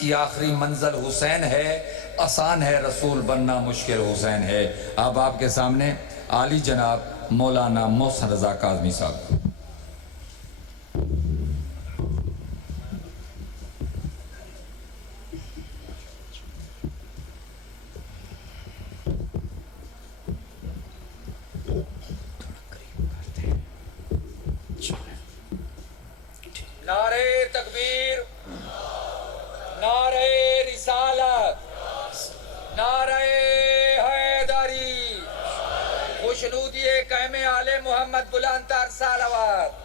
کی آخری منزل حسین ہے، آسان ہے رسول بننا، مشکل حسین ہے۔ اب آپ کے سامنے عالی جناب مولانا محسن رضا کاظمی صاحب۔ نعرہ تکبیر، نعرہ رسالت، نعرہ حیدری، خوشنودی قائم آل محمد بلند تر صلوات۔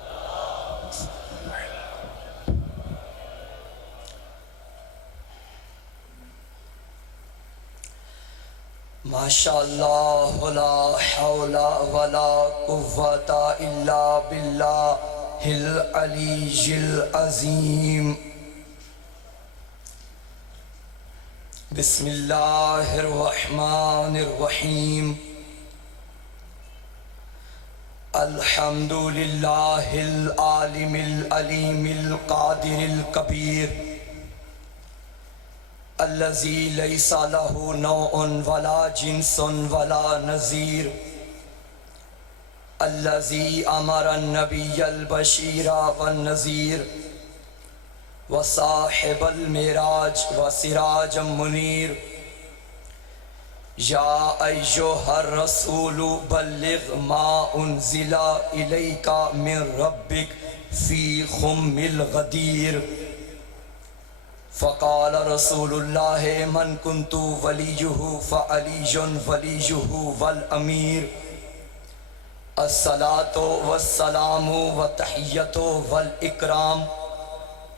ماشاءاللہ لا حول ولا قوة الا باللہ العلی العظیم۔ بسم اللہ الرحمن الرحیم۔ الحمد للہ العالم العلیم القادر الکبیر الذی لیس لہ نوع ولا جنس ولا نظیر، الذی امر النبی البشیر والنذیر وصاحب المعراج وسراج منیر۔ یا ایہا الرسول بلغ ما انزل الیک من ربک فی خم الغدیر۔ فقال رسول اللہ من کنت ولیہ فعلی ولیہ والامیر۔ الصلاة والسلام والتحیۃ والاکرام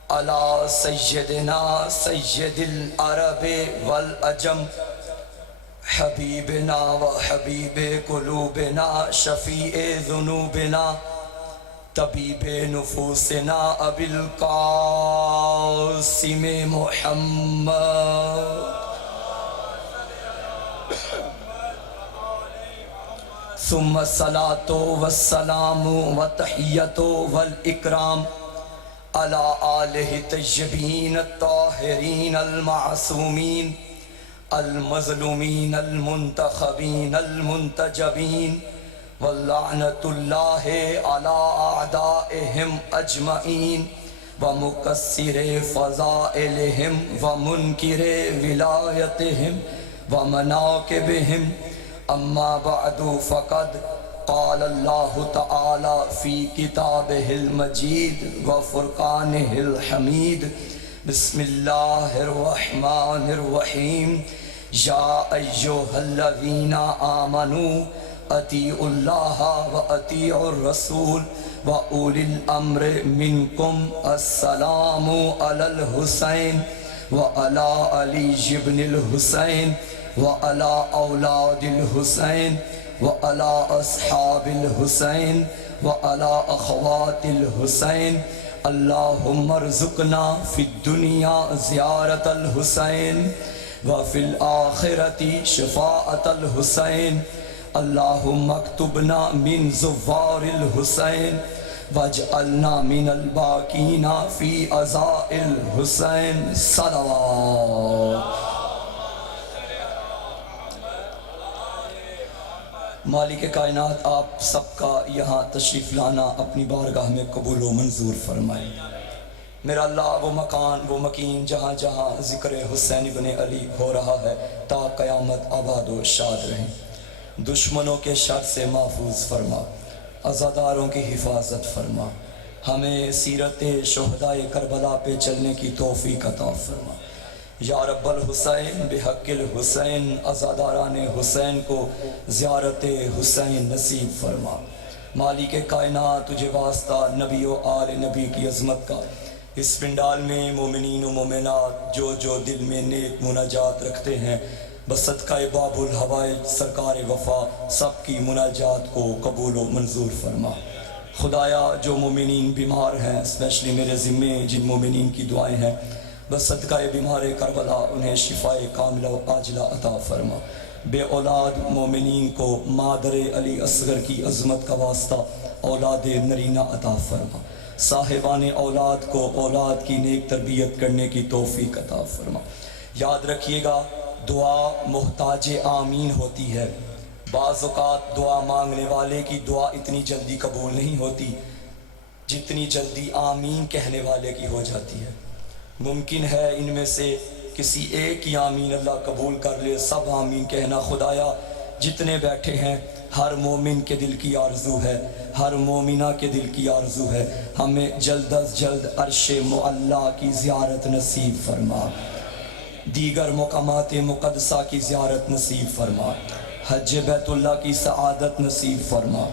علی سیدنا سید العرب والعجم، حبیبنا و حبیب قلوبنا شفیع ذنوبنا طبیب نفوسنا ابی القاسم محمد۔ ثم الصلاة والسلام والتحیۃ والاکرام علی آلہ الطیبین الطاہرین المعصومین المظلومین المنتخبین المنتجبین، واللعنۃ اللہ علی اعدائہم اجمعین، ومکسر فضائلہم ومنکر ولایتہم ومناقبہم۔ اما بعد فقد قال اللہ تعالی فی کتابہ المجید وفرقانہ الحمید۔ بسم اللہ الرحمن الرحیم۔ یا ایہا الذین آمنوا اطیعوا اللہ واطیعوا الرسول واولی الامر منکم۔ السلام علی الحسین وعلی علی بن الحسین وعلی اولاد الحسین وعلی اصحاب الحسین وعلی اخوات الحسین۔ اللہم ارزقنا فی الدنیا زیارت الحسین وفی الآخرۃ شفاعت الحسین۔ اللہم اکتبنا من زوار الحسین واجعلنا من الباقین فی عزاء الحسین۔ صلوات۔ مالک کائنات آپ سب کا یہاں تشریف لانا اپنی بارگاہ میں قبول و منظور فرمائے۔ میرا اللہ وہ مکان وہ مکین جہاں جہاں ذکر حسین بن علی ہو رہا ہے تا قیامت آباد و شاد رہیں۔ دشمنوں کے شر سے محفوظ فرما، عزاداروں کی حفاظت فرما، ہمیں سیرت شہدائے کربلا پہ چلنے کی توفیق عطا فرما۔ یا رب الحسین بحق الحسین، عزاداران حسین کو زیارت حسین نصیب فرما۔ مالک کائنات تجھے واسطہ نبی و آل نبی کی عظمت کا، اس پنڈال میں مومنین و مومنات جو جو دل میں نیک مناجات رکھتے ہیں، بصدقہ باب الحوائج سرکار وفا سب کی مناجات کو قبول و منظور فرما۔ خدایا جو مومنین بیمار ہیں، اسپیشلی میرے ذمے جن مومنین کی دعائیں ہیں، بس صدقہ بیمار کربلا انہیں شفاء کاملہ و عاجلہ عطا فرما۔ بے اولاد مومنین کو مادر علی اصغر کی عظمت کا واسطہ اولاد نرینہ عطا فرما۔ صاحبان اولاد کو اولاد کی نیک تربیت کرنے کی توفیق عطا فرما۔ یاد رکھیے گا دعا محتاج آمین ہوتی ہے، بعض اوقات دعا مانگنے والے کی دعا اتنی جلدی قبول نہیں ہوتی جتنی جلدی آمین کہنے والے کی ہو جاتی ہے۔ ممکن ہے ان میں سے کسی ایک کی آمین اللہ قبول کر لے، سب آمین کہنا۔ خدایا جتنے بیٹھے ہیں ہر مومن کے دل کی آرزو ہے، ہر مومنہ کے دل کی آرزو ہے، ہمیں جلد از جلد عرش معلیٰ کی زیارت نصیب فرما، دیگر مقامات مقدسہ کی زیارت نصیب فرما، حج بیت اللہ کی سعادت نصیب فرما،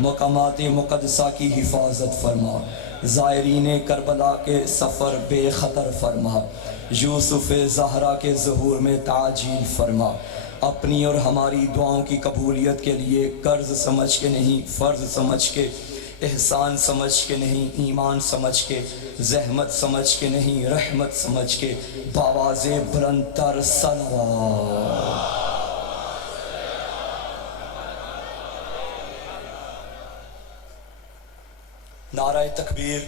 مقامات مقدسہ کی حفاظت فرما، زائرین کربلا کے سفر بے خطر فرما، یوسف زہرا کے ظہور میں تعجیل فرما۔ اپنی اور ہماری دعاؤں کی قبولیت کے لیے قرض سمجھ کے نہیں، فرض سمجھ کے، احسان سمجھ کے نہیں، ایمان سمجھ کے، زحمت سمجھ کے نہیں، رحمت سمجھ کے باواز بلند تر صلوات۔ نعرہ تکبیر،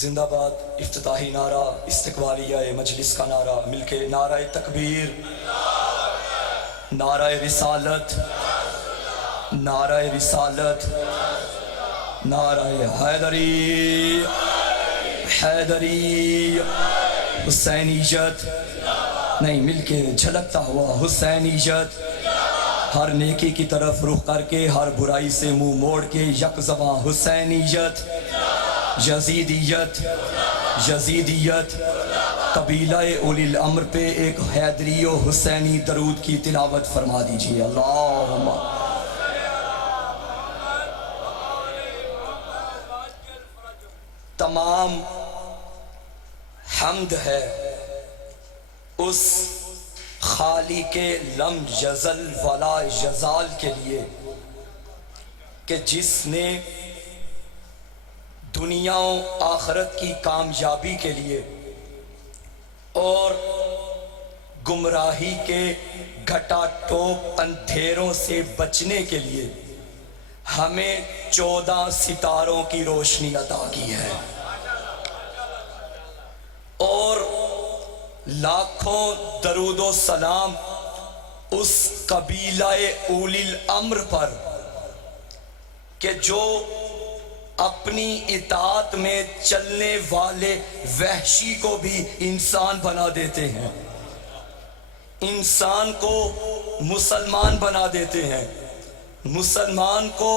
زندہ باد، افتتاحی نعرہ، استقبالیہ مجلس کا نعرہ مل کے نعرہ تکبیر، نعرہ رسالت، نعرہ رسالت، نعرہ حیدری، حیدری، حسینیت، نہیں مل کے جھلکتا ہوا حسینیت، ہر نیکی کی طرف رخ کر کے ہر برائی سے منہ موڑ کے یک زباں حسینیت، یزیدیت، یزیدیت۔ قبیلہ اولی الامر پہ ایک حیدری و حسینی درود کی تلاوت فرما دیجیے۔ اللہم تمام حمد ہے اس خالق لم یزل ولا یزال کے لیے کہ جس نے دنیا و آخرت کی کامیابی کے لیے اور گمراہی کے گھٹا ٹوپ اندھیروں سے بچنے کے لیے ہمیں 14 ستاروں کی روشنی عطا کی ہے، اور لاکھوں درود و سلام اس قبیلہ اولی الامر پر کہ جو اپنی اطاعت میں چلنے والے وحشی کو بھی انسان بنا دیتے ہیں، انسان کو مسلمان بنا دیتے ہیں، مسلمان کو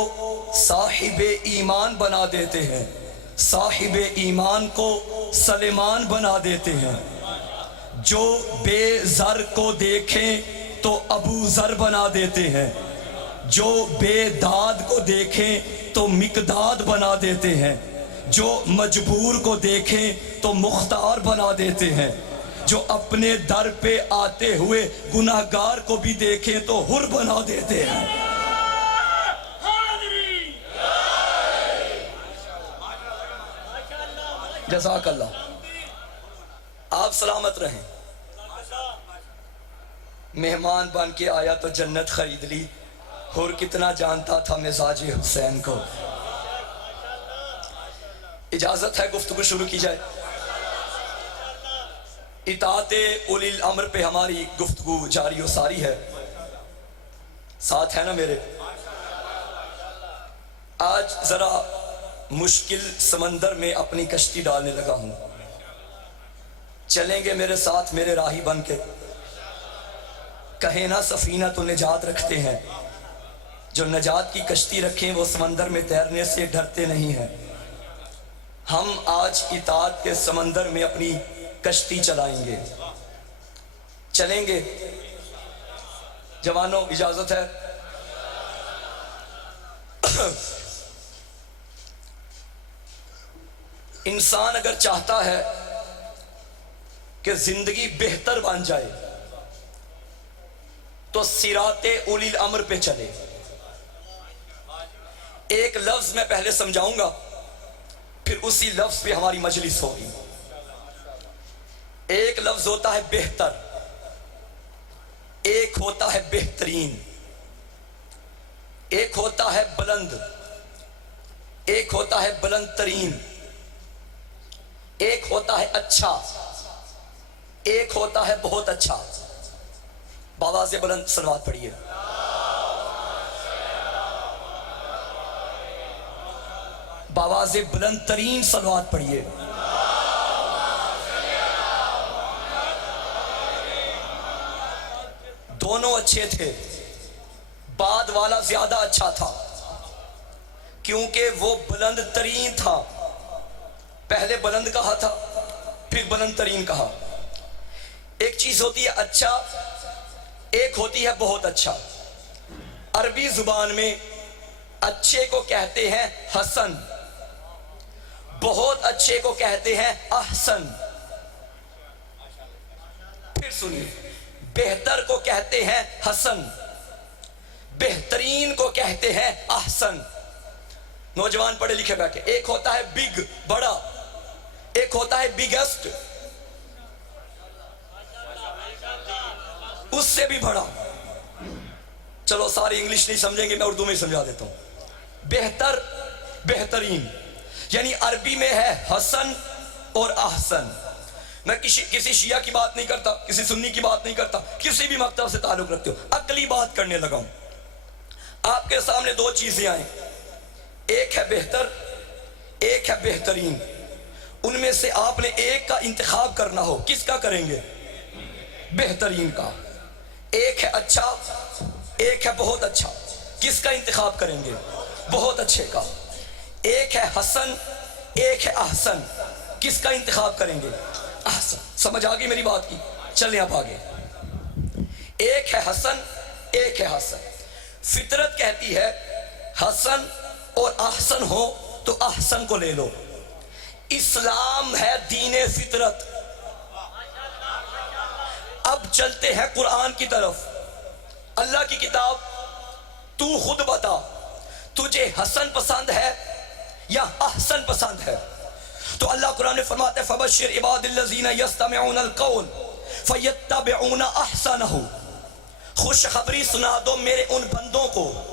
صاحب ایمان بنا دیتے ہیں، صاحب ایمان کو سلیمان بنا دیتے ہیں، جو بے زر کو دیکھیں تو ابو ذر بنا دیتے ہیں، جو بے داد کو دیکھیں تو مقداد بنا دیتے ہیں، جو مجبور کو دیکھیں تو مختار بنا دیتے ہیں، جو اپنے در پہ آتے ہوئے گناہگار کو بھی دیکھیں تو حر بنا دیتے ہیں۔ جزاک اللہ، آپ سلامت رہیں۔ مہمان بن کے آیا تو جنت خرید لی، اور کتنا جانتا تھا مزاج حسین کو۔ اجازت ہے گفتگو شروع کی جائے؟ اطاعت اولی الامر پہ ہماری گفتگو جاری و ساری ہے، ساتھ ہے نا میرے؟ آج ذرا مشکل سمندر میں اپنی کشتی ڈالنے لگا ہوں، چلیں گے میرے ساتھ میرے راہی بن کے؟ کہیں نا سفینہ تو نجات رکھتے ہیں، جو نجات کی کشتی رکھیں وہ سمندر میں تیرنے سے ڈرتے نہیں ہیں۔ ہم آج اطاعت کے سمندر میں اپنی کشتی چلائیں گے، چلیں گے جوانوں، اجازت ہے؟ انسان اگر چاہتا ہے کہ زندگی بہتر بن جائے تو صراط اولی الامر پہ چلے۔ ایک لفظ میں پہلے سمجھاؤں گا، پھر اسی لفظ پہ ہماری مجلس ہوگی۔ ایک لفظ ہوتا ہے بہتر، ایک ہوتا ہے بہترین، ایک ہوتا ہے بلند، ایک ہوتا ہے بلند ترین، ایک ہوتا ہے اچھا، ایک ہوتا ہے بہت اچھا۔ بآواز بلند صلوات پڑھیے۔ بآواز بلند ترین صلوات پڑھیے۔ دونوں اچھے تھے، بعد والا زیادہ اچھا تھا کیونکہ وہ بلند ترین تھا۔ پہلے بلند کہا تھا، پھر بلند ترین کہا۔ ایک چیز ہوتی ہے اچھا، ایک ہوتی ہے بہت اچھا۔ عربی زبان میں اچھے کو کہتے ہیں حسن، بہت اچھے کو کہتے ہیں احسن۔ پھر سنیے، بہتر کو کہتے ہیں حسن، بہترین کو کہتے ہیں احسن۔ نوجوان پڑھے لکھے بیٹھے، ایک ہوتا ہے بگ بڑا، ایک ہوتا ہے بگیسٹ، اس سے بھی بڑا۔ چلو ساری انگلش نہیں سمجھیں گے، میں اردو میں سمجھا دیتا ہوں۔ بہتر، بہترین، یعنی عربی میں ہے حسن اور احسن۔ میں کسی شیعہ کی بات نہیں کرتا، کسی سنی کی بات نہیں کرتا، کسی بھی مکتب سے تعلق رکھتے ہو، عقلی بات کرنے لگا ہوں۔ آپ کے سامنے دو چیزیں آئیں، ایک ہے بہتر، ایک ہے بہترین۔ ان میں سے آپ نے ایک کا انتخاب کرنا ہو، کس کا کریں گے؟ بہترین کا۔ ایک ہے اچھا، ایک ہے بہت اچھا، کس کا انتخاب کریں گے؟ بہت اچھے کا۔ ایک ہے حسن، ایک ہے احسن، کس کا انتخاب کریں گے؟ احسن۔ سمجھ آگئی میری بات کی؟ چلیں آپ آگے۔ ایک ہے حسن، ایک ہے حسن۔ فطرت کہتی ہے حسن اور احسن ہو تو احسن کو لے لو۔ اسلام ہے دین فطرت۔ اب چلتے ہیں قرآن کی طرف۔ اللہ کی کتاب، تو خود بتا تجھے حسن پسند ہے یا احسن پسند ہے؟ تو اللہ قرآن میں فرماتا ہے فَبَشِّرْ عِبَادِ الَّذِينَ يَسْتَمِعُونَ الْقَوْلَ فَيَتَّبِعُونَ أَحْسَنَهُ۔ خوشخبری سنا دو میرے ان بندوں کو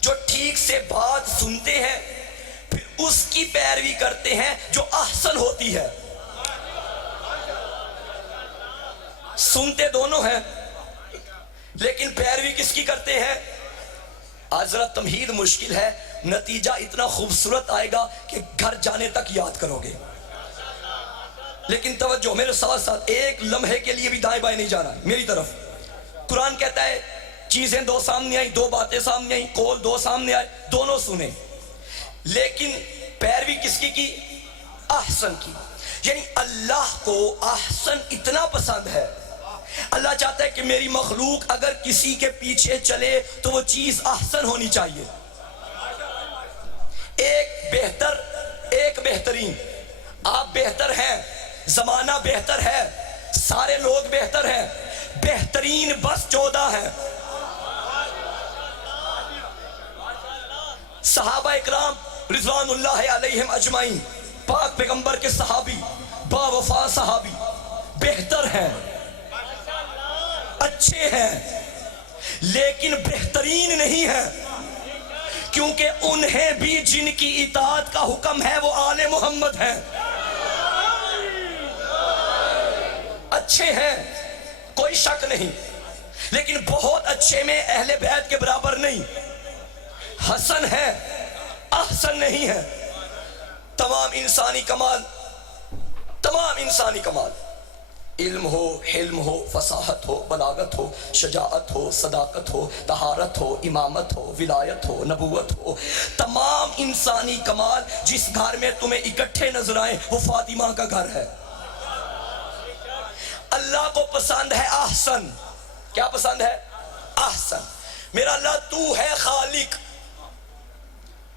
جو ٹھیک سے بات سنتے ہیں پھر اس کی پیروی کرتے ہیں جو احسن ہوتی ہے۔ سنتے دونوں ہیں لیکن پیروی کس کی کرتے ہیں؟ آج ذرا تمہید مشکل ہے، نتیجہ اتنا خوبصورت آئے گا کہ گھر جانے تک یاد کرو گے۔ لیکن توجہ، میرے ساتھ ساتھ ایک لمحے کے لیے بھی دائیں بائیں نہیں جانا میری طرف۔ قرآن کہتا ہے چیزیں دو سامنے آئیں، دو باتیں سامنے آئیں، قول دو سامنے آئے، دونوں سنیں، لیکن پیروی کس کی؟ احسن کی۔ یعنی اللہ کو احسن اتنا پسند ہے، اللہ چاہتا ہے کہ میری مخلوق اگر کسی کے پیچھے چلے تو وہ چیز احسن ہونی چاہیے۔ ایک بہتر، ایک بہترین۔ آپ بہتر ہیں، زمانہ بہتر ہے، سارے لوگ بہتر ہیں، بہترین بس 14 ہیں۔ صحابہ اکرام رضوان اللہ علیہم اجمعین، پاک پیغمبر کے صحابی، با وفا صحابی، بہتر ہیں، اچھے ہیں، لیکن بہترین نہیں ہیں، کیونکہ انہیں بھی جن کی اطاعت کا حکم ہے وہ آل محمد ہیں۔ اچھے ہیں، کوئی شک نہیں، لیکن بہت اچھے میں اہل بیت کے برابر نہیں۔ حسن ہے، احسن نہیں ہے۔ تمام انسانی کمال، تمام انسانی کمال، علم ہو، حلم ہو، فصاحت ہو، بلاغت ہو، شجاعت ہو، صداقت ہو، طہارت ہو، امامت ہو، ولایت ہو، نبوت ہو، تمام انسانی کمال جس گھر میں تمہیں اکٹھے نظر آئیں وہ فاطمہ کا گھر ہے۔ اللہ کو پسند ہے احسن۔ کیا پسند ہے؟ احسن۔ میرا اللہ تو ہے خالق،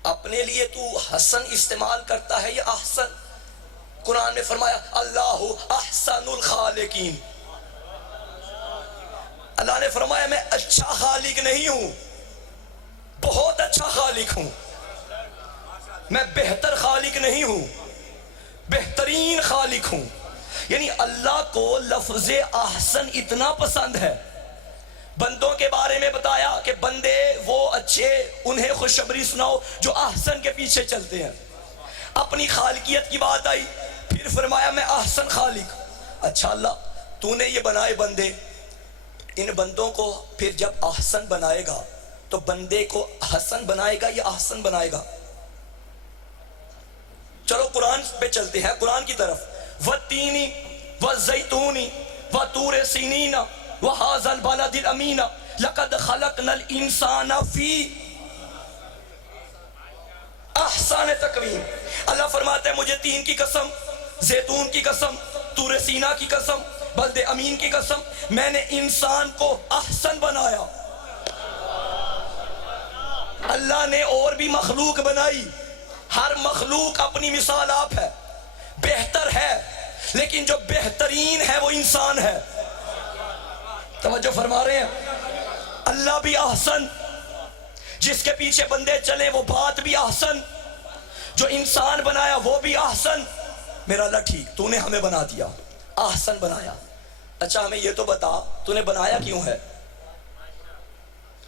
اپنے لیے تو حسن استعمال کرتا ہے یا احسن؟ قرآن نے فرمایا اللہ احسن الخالقین۔ اللہ نے فرمایا میں اچھا خالق نہیں ہوں، بہت اچھا خالق ہوں، میں بہتر خالق نہیں ہوں، بہترین خالق ہوں۔ یعنی اللہ کو لفظ احسن اتنا پسند ہے بندوں کے بارے میں بتایا کہ بندے وہ اچھے، انہیں خوشخبری سناؤ جو احسن کے پیچھے چلتے ہیں۔ اپنی خالقیت کی بات آئی، پھر فرمایا میں احسن خالق۔ اچھا اللہ تو نے یہ بنائے بندے، ان بندوں کو پھر جب احسن بنائے گا تو بندے کو حسن بنائے گا یا احسن بنائے گا؟ چلو قرآن پہ چلتے ہیں، قرآن کی طرف۔ وَالتِّينِ وَالزَّيْتُونِ وَطُورِ سِينِينَ وَهَٰذَا الْبَلَدِ الْأَمِينَ لَقَدْ خَلَقْنَا الْإِنسَانَ فِي احسن تقویم۔ اللہ فرماتا ہے مجھے تین کی قسم، زیتون کی قسم، طور سینا کی قسم، بلد امین کی قسم، میں نے انسان کو احسن بنایا۔ اللہ نے اور بھی مخلوق بنائی، ہر مخلوق اپنی مثال آپ ہے، بہتر ہے، لیکن جو بہترین ہے وہ انسان ہے۔ توجہ فرما رہے ہیں؟ اللہ بھی احسن، جس کے پیچھے بندے چلے وہ بات بھی احسن، جو انسان بنایا وہ بھی احسن۔ میرا اللہ ٹھیک تو نے ہمیں بنا دیا، احسن بنایا، اچھا ہمیں یہ تو بتا تو نے بنایا کیوں ہے؟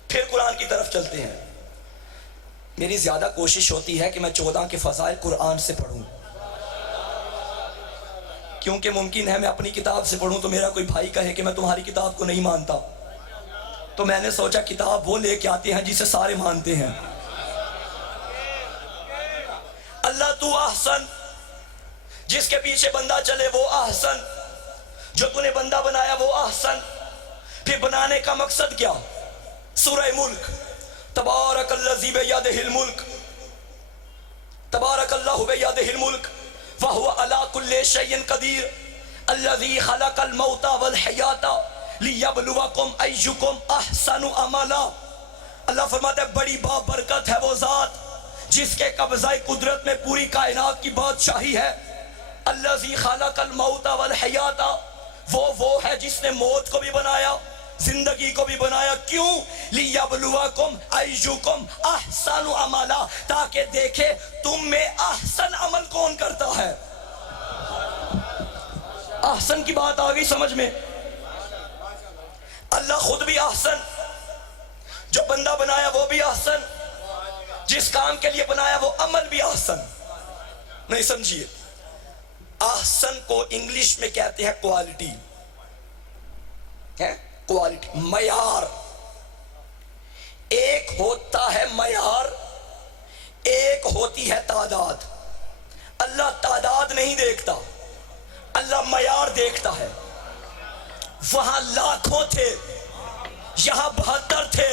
پھر قرآن کی طرف چلتے ہیں۔ میری زیادہ کوشش ہوتی ہے کہ میں 14 کے فضائل قرآن سے پڑھوں، کیونکہ ممکن ہے میں اپنی کتاب سے پڑھوں تو میرا کوئی بھائی کہے کہ میں تمہاری کتاب کو نہیں مانتا، تو میں نے سوچا کتاب وہ لے کے آتے ہیں جسے سارے مانتے ہیں۔ اللہ تو احسن، جس کے پیچھے بندہ چلے وہ احسن، جو تو نے بندہ بنایا وہ احسن۔ پھر بنانے کا مقصد کیا؟ سورہ ملک، تبارک الذی بیدہ الملک، تبارک اللہ بیدہ الملک وہو علی کل شیء قدیر الذی خلق الموت والحیات لیبلوکم ایکم احسن عملا۔ اللہ فرماتا ہے بڑی بابرکت ہے وہ ذات جس کے قبضہ قدرت میں پوری کائنات کی بادشاہی ہے۔ الذی خلق الموت والحیات، وہ ہے جس نے موت کو بھی بنایا، زندگی کو بھی بنایا۔ کیوں؟ لیبلوکم ایکم احسن عملا، تاکہ دیکھے تم میں احسن عمل کون کرتا ہے۔ احسن کی بات آ گئی سمجھ میں؟ اللہ خود بھی احسن، جو بندہ بنایا وہ بھی احسن، جس کام کے لیے بنایا وہ عمل بھی احسن۔ نہیں سمجھیے، احسن کو انگلش میں کہتے ہیں کوالٹی، کوالٹی، معیار۔ ایک ہوتا ہے معیار، ایک ہوتی ہے تعداد۔ اللہ تعداد نہیں دیکھتا، اللہ معیار دیکھتا ہے۔ وہاں لاکھوں تھے، یہاں 72 تھے۔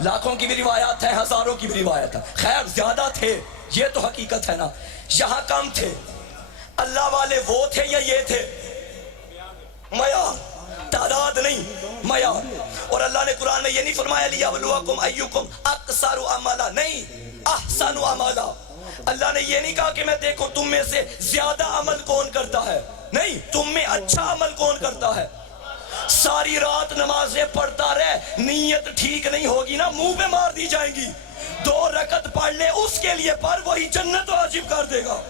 لاکھوں کی بھی روایات ہیں، ہزاروں کی بھی روایت ہے، خیر زیادہ تھے، یہ تو حقیقت ہے نا۔ یہاں کم تھے، اللہ والے وہ تھے یا یہ تھے؟ معیار، تعداد نہیں، معیار۔ اور اللہ نے قرآن میں یہ نہیں فرمایا لیبلوکم ایکم اکثر عملا، نہیں، احسن عملا۔ اللہ نے یہ نہیں کہا کہ میں دیکھوں تم میں سے زیادہ عمل کون کرتا ہے، نہیں، تم میں اچھا عمل کون کرتا ہے۔ ساری رات نمازیں پڑھتا رہے، نیت ٹھیک نہیں ہوگی نا منہ پہ مار دی جائیں گی۔ 2 رکعت پڑھ لے اس کے لیے، پر وہی جنت واجب کر دے گا۔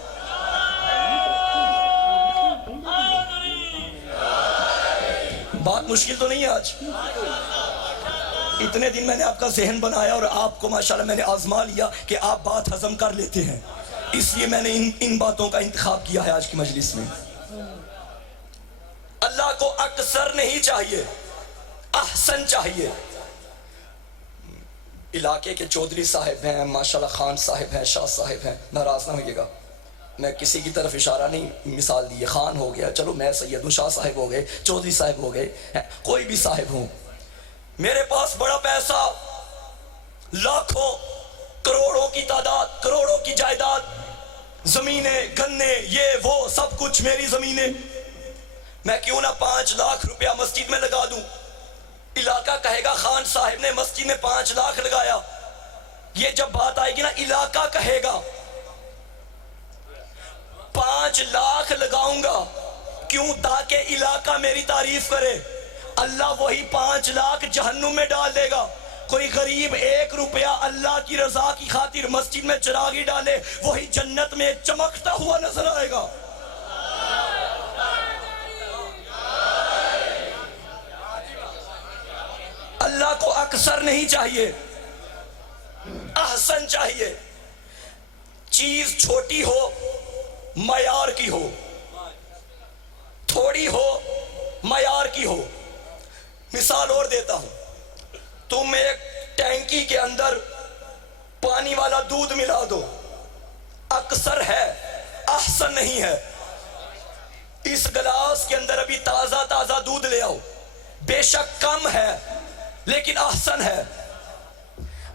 بات مشکل تو نہیں ہے آج؟ اتنے دن میں نے آپ کا ذہن بنایا اور آپ کو ماشاءاللہ میں نے آزما لیا کہ آپ بات ہضم کر لیتے ہیں، اس لیے میں نے ان باتوں کا انتخاب کیا ہے آج کی مجلس میں۔ اللہ کو اکثر نہیں چاہیے، احسن چاہیے۔ علاقے کے چودھری صاحب ہیں، ماشاءاللہ خان صاحب ہیں، شاہ صاحب ہیں، ناراض نہ ہوئیے گا، میں کسی کی طرف اشارہ نہیں، مثال دی ہے، خان ہو گیا، چلو میں سید ہوں، شاہ صاحب ہو گئے، چودھری صاحب ہو گئے، کوئی بھی صاحب ہوں، میرے پاس بڑا پیسہ، لاکھوں کروڑوں کی تعداد، کروڑوں کی جائیداد، زمینیں، گنے، یہ وہ سب کچھ میری زمینیں، میں کیوں نہ 5 لاکھ روپیہ مسجد میں لگا دوں؟ علاقہ کہے گا خان صاحب نے مسجد میں 5 لاکھ لگایا۔ یہ جب بات آئے گی نا علاقہ کہے گا 5 لاکھ لگاؤں گا، کیوں؟ تاکہ علاقہ میری تعریف کرے۔ اللہ وہی 5 لاکھ جہنم میں ڈال دے گا۔ کوئی غریب 1 روپیہ اللہ کی رضا کی خاطر مسجد میں چراغی ڈالے، وہی جنت میں چمکتا ہوا نظر آئے گا۔ اکثر نہیں چاہیے، احسن چاہیے. چیز چھوٹی ہو معیار کی ہو، تھوڑی ہو معیار کی ہو. مثال اور دیتا ہوں، تم ایک ٹینکی کے اندر پانی والا دودھ ملا دو، اکثر ہے احسن نہیں ہے. اس گلاس کے اندر ابھی تازہ تازہ دودھ لے آؤ، بے شک کم ہے لیکن احسن ہے.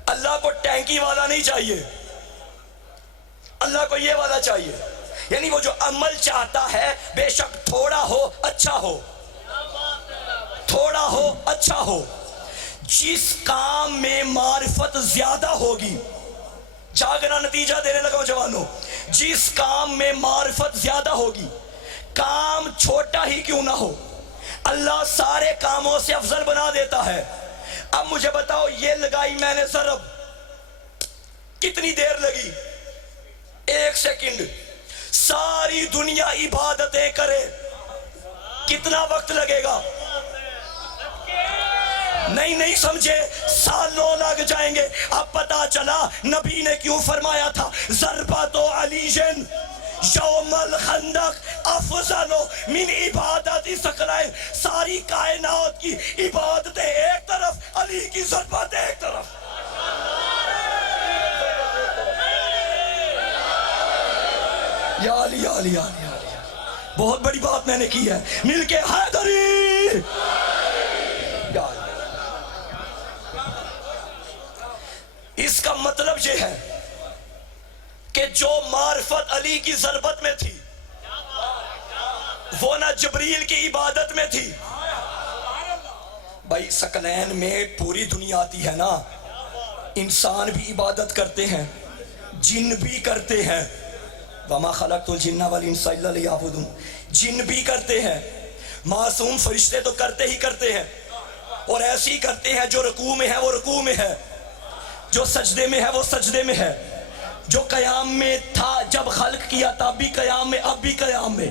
اللہ کو ٹینکی والا نہیں چاہیے، اللہ کو یہ والا چاہیے. یعنی وہ جو عمل چاہتا ہے بے شک تھوڑا ہو اچھا ہو، تھوڑا ہو اچھا ہو. جس کام میں معرفت زیادہ ہوگی، جاگنا نتیجہ دینے لگا جوانوں، جس کام میں معرفت زیادہ ہوگی، کام چھوٹا ہی کیوں نہ ہو، اللہ سارے کاموں سے افضل بنا دیتا ہے. اب مجھے بتاؤ، یہ لگائی میں نے ضرب، کتنی دیر لگی؟ 1 سیکنڈ. ساری دنیا عبادتیں کرے، کتنا وقت لگے گا؟ نہیں سمجھے، سالوں لگ جائیں گے. اب پتا چلا نبی نے کیوں فرمایا تھا ضربۃ علی یوم الخندق افضل من عبادت ثقلین. ساری کائنات کی عبادتیں ایک طرف، علی کی ضربت ایک طرف. یا علی یا علی یا علی. بہت بڑی بات میں نے کی ہے، مل کے حیدری. یا علی. اس کا مطلب یہ ہے کہ جو معرفت علی کی ضربت میں تھی وہ نہ جبریل کی عبادت میں تھی. بھائی ثقلین میں پوری دنیا آتی ہے نا، انسان بھی عبادت کرتے ہیں، جن بھی کرتے ہیں. وما خلقت الجن والانس الا لیعبدون. جن بھی کرتے ہیں، معصوم فرشتے تو کرتے ہی کرتے ہیں، اور ایسے ہی کرتے ہیں. جو رکوع میں ہے وہ رکوع میں ہے، جو سجدے میں ہے وہ سجدے میں ہے، جو قیام میں تھا جب خلق کیا تب بھی قیام میں، اب بھی قیام میں.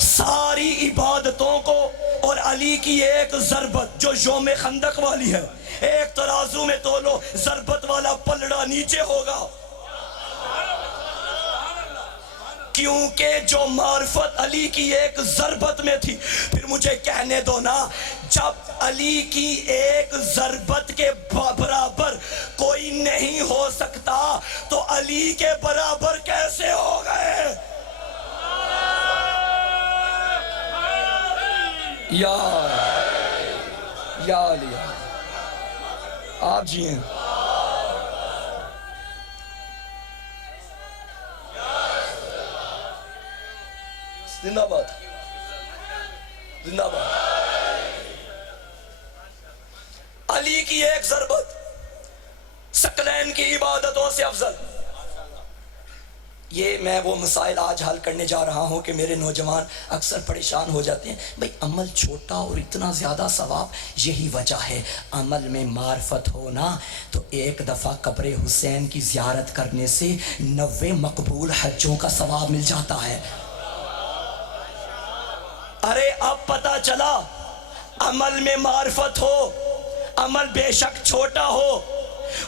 ساری عبادتوں کو اور علی کی ایک ضربت جو یوم خندق والی ہے، ایک ترازو میں تولو، ضربت والا پلڑا نیچے ہوگا. کیونکہ جو معرفت علی کی ایک ضربت میں تھی. پھر مجھے کہنے دو نا، جب علی کی ایک ضربت کے برابر کوئی نہیں ہو سکتا تو علی کے برابر کیسے ہو گئے؟ یا علی. آپ جی ہیں. زندہ باد، زندہ باد. علی کی ایک ضربت ثقلین کی عبادتوں سے افضل. یہ میں وہ مسائل آج حل کرنے جا رہا ہوں کہ میرے نوجوان اکثر پریشان ہو جاتے ہیں. بھئی عمل چھوٹا اور اتنا زیادہ ثواب، یہی وجہ ہے عمل میں معرفت ہونا. تو ایک دفعہ قبر حسین کی زیارت کرنے سے 90 مقبول حجوں کا ثواب مل جاتا ہے. ارے اب پتا چلا عمل میں معرفت ہو، عمل بے شک چھوٹا ہو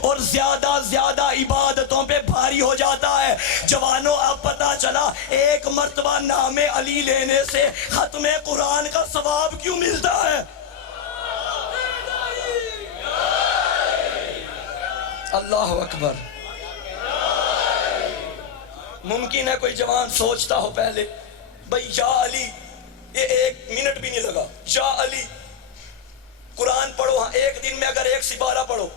اور زیادہ عبادتوں پہ بھاری ہو جاتا ہے. جوانوں اب پتا چلا ایک مرتبہ نام علی لینے سے ختم قرآن کا ثواب کیوں ملتا ہے. اللہ اکبر. ممکن ہے کوئی جوان سوچتا ہو پہلے، بھئی یا علی، یہ 1 منٹ بھی نہیں لگا. یا علی قرآن پڑھو، ہاں ایک دن میں اگر 1 سپارہ پڑھو،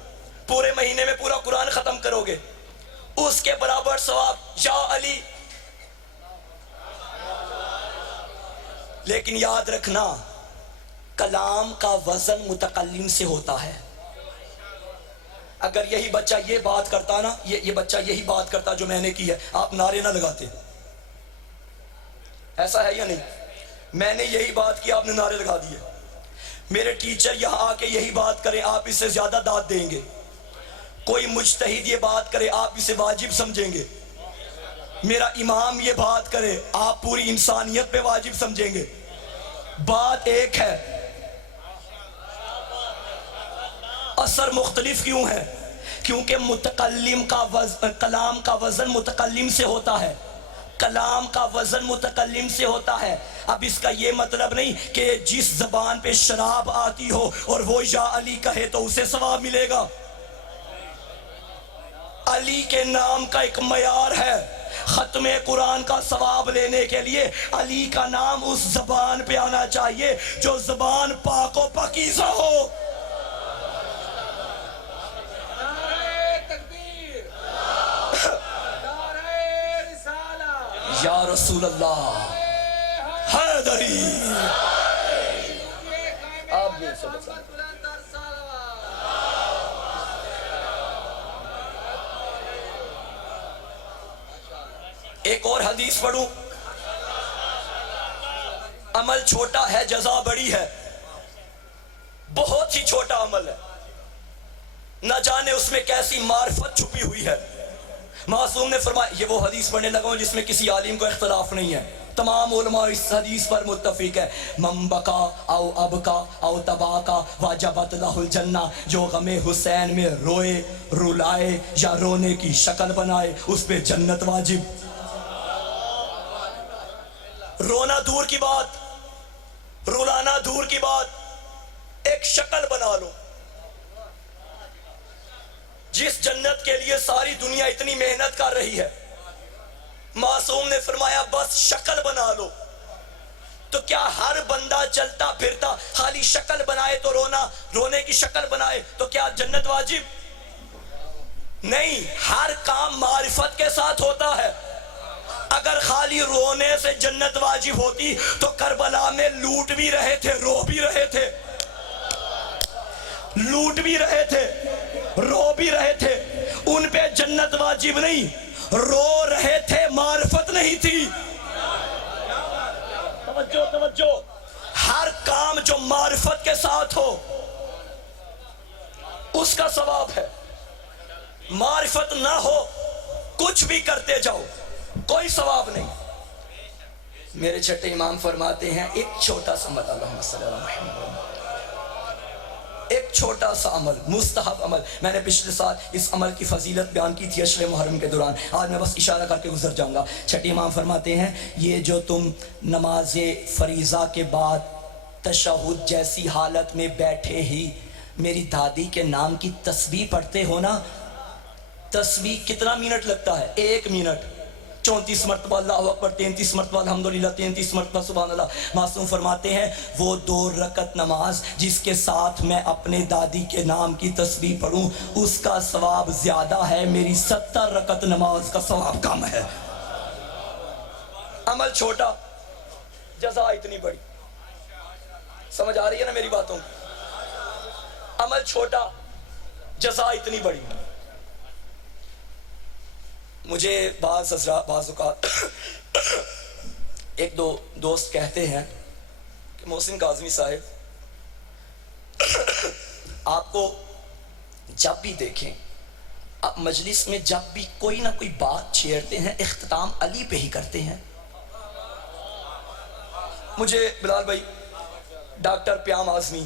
پورے مہینے میں پورا قرآن ختم کرو گے، اس کے برابر ثواب. یا علی. لیکن یاد رکھنا، کلام کا وزن متکلم سے ہوتا ہے. اگر یہی بچہ یہ بات کرتا نا، یہ بچہ یہی بات کرتا جو میں نے کی ہے، آپ نعرے نہ لگاتے. ایسا ہے یا نہیں؟ میں نے یہی بات کی، آپ نے نعرے لگا دیے. میرے ٹیچر یہاں آ کے یہی بات کریں، آپ اس سے زیادہ داد دیں گے. کوئی مجتہد یہ بات کرے، آپ اسے واجب سمجھیں گے. میرا امام یہ بات کرے، آپ پوری انسانیت پہ واجب سمجھیں گے. بات ایک ہے، عنصر مختلف کیوں ہے؟ کیونکہ متکلم کا کلام کا وزن متکلم سے ہوتا ہے، کلام کا وزن متکلم سے ہوتا ہے۔ اب اس کا یہ مطلب نہیں کہ جس زبان پہ شراب آتی ہو اور وہ یا علی کہے تو اسے ثواب ملے گا۔ علی کے نام کا ایک معیار ہے، ختم قرآن کا ثواب لینے کے لیے علی کا نام اس زبان پہ آنا چاہیے جو زبان پاک و پاکیزہ ہو۔ یا رسول اللہ حیدری، آپ بھی سے بتائیں۔ ایک اور حدیث پڑھوں، عمل چھوٹا ہے جزا بڑی ہے، بہت ہی چھوٹا عمل ہے، نہ جانے اس میں کیسی معرفت چھپی ہوئی ہے۔ معصوم نے فرمایا، یہ وہ حدیث پڑھنے لگا ہوں جس میں کسی عالم کو اختلاف نہیں ہے، تمام علماء اس حدیث پر متفق ہے۔ من بکا او ابکا او تباکا واجبت لہ الجنہ، جو غم حسین میں روئے، رلائے یا رونے کی شکل بنائے اس پہ جنت واجب۔ رونا دور کی بات، رلانا دور کی بات، ایک شکل بنا لو جس جنت کے لیے ساری دنیا اتنی محنت کر رہی ہے۔ معصوم نے فرمایا بس شکل بنا لو۔ تو کیا ہر بندہ چلتا پھرتا خالی شکل بنائے تو رونے کی شکل بنائے تو کیا جنت واجب؟ نہیں، ہر کام معرفت کے ساتھ ہوتا ہے۔ اگر خالی رونے سے جنت واجب ہوتی تو کربلا میں لوٹ بھی رہے تھے، رو بھی رہے تھے، لوٹ بھی رہے تھے، رو بھی رہے تھے، ان پہ جنت واجب نہیں، رو رہے تھے، معرفت نہیں تھی۔ توجہ توجہ، ہر کام جو معرفت کے ساتھ ہو اس کا ثواب ہے، معرفت نہ ہو کچھ بھی کرتے جاؤ کوئی ثواب نہیں۔ میرے چھٹے امام فرماتے ہیں ایک چھوٹا سا عمل، اللہم صلی اللہ علیہ وسلم، ایک چھوٹا سا عمل، مستحب عمل، میں نے پچھلے سال اس عمل کی فضیلت بیان کی تھی عشر محرم کے دوران، آج میں بس اشارہ کر کے گزر جاؤں گا۔ چھٹے امام فرماتے ہیں یہ جو تم نماز فریضہ کے بعد تشہد جیسی حالت میں بیٹھے ہی میری دادی کے نام کی تسبیح پڑھتے ہو نا، تسبیح کتنا منٹ لگتا ہے؟ 1 منٹ، 34 مرتبہ اللہ اکبر، 33 مرتبہ الحمدللہ، 33 مرتبہ سبحان اللہ۔ معصوم فرماتے ہیں وہ 2 رکعت نماز جس کے ساتھ میں اپنے دادی کے نام کی تسبیح پڑھوں اس کا ثواب زیادہ ہے، میری 70 رکعت نماز کا ثواب کم ہے۔ عمل چھوٹا، جزا اتنی بڑی۔ سمجھ آ رہی ہے نا میری باتوں؟ عمل چھوٹا، جزا اتنی بڑی۔ مجھے بعض اوقات ایک دو دوست کہتے ہیں کہ محسن کاظمی صاحب آپ کو جب بھی دیکھیں آپ مجلس میں جب بھی کوئی نہ کوئی بات چھیڑتے ہیں اختتام علی پہ ہی کرتے ہیں۔ مجھے بلال بھائی ڈاکٹر پیام اعظمی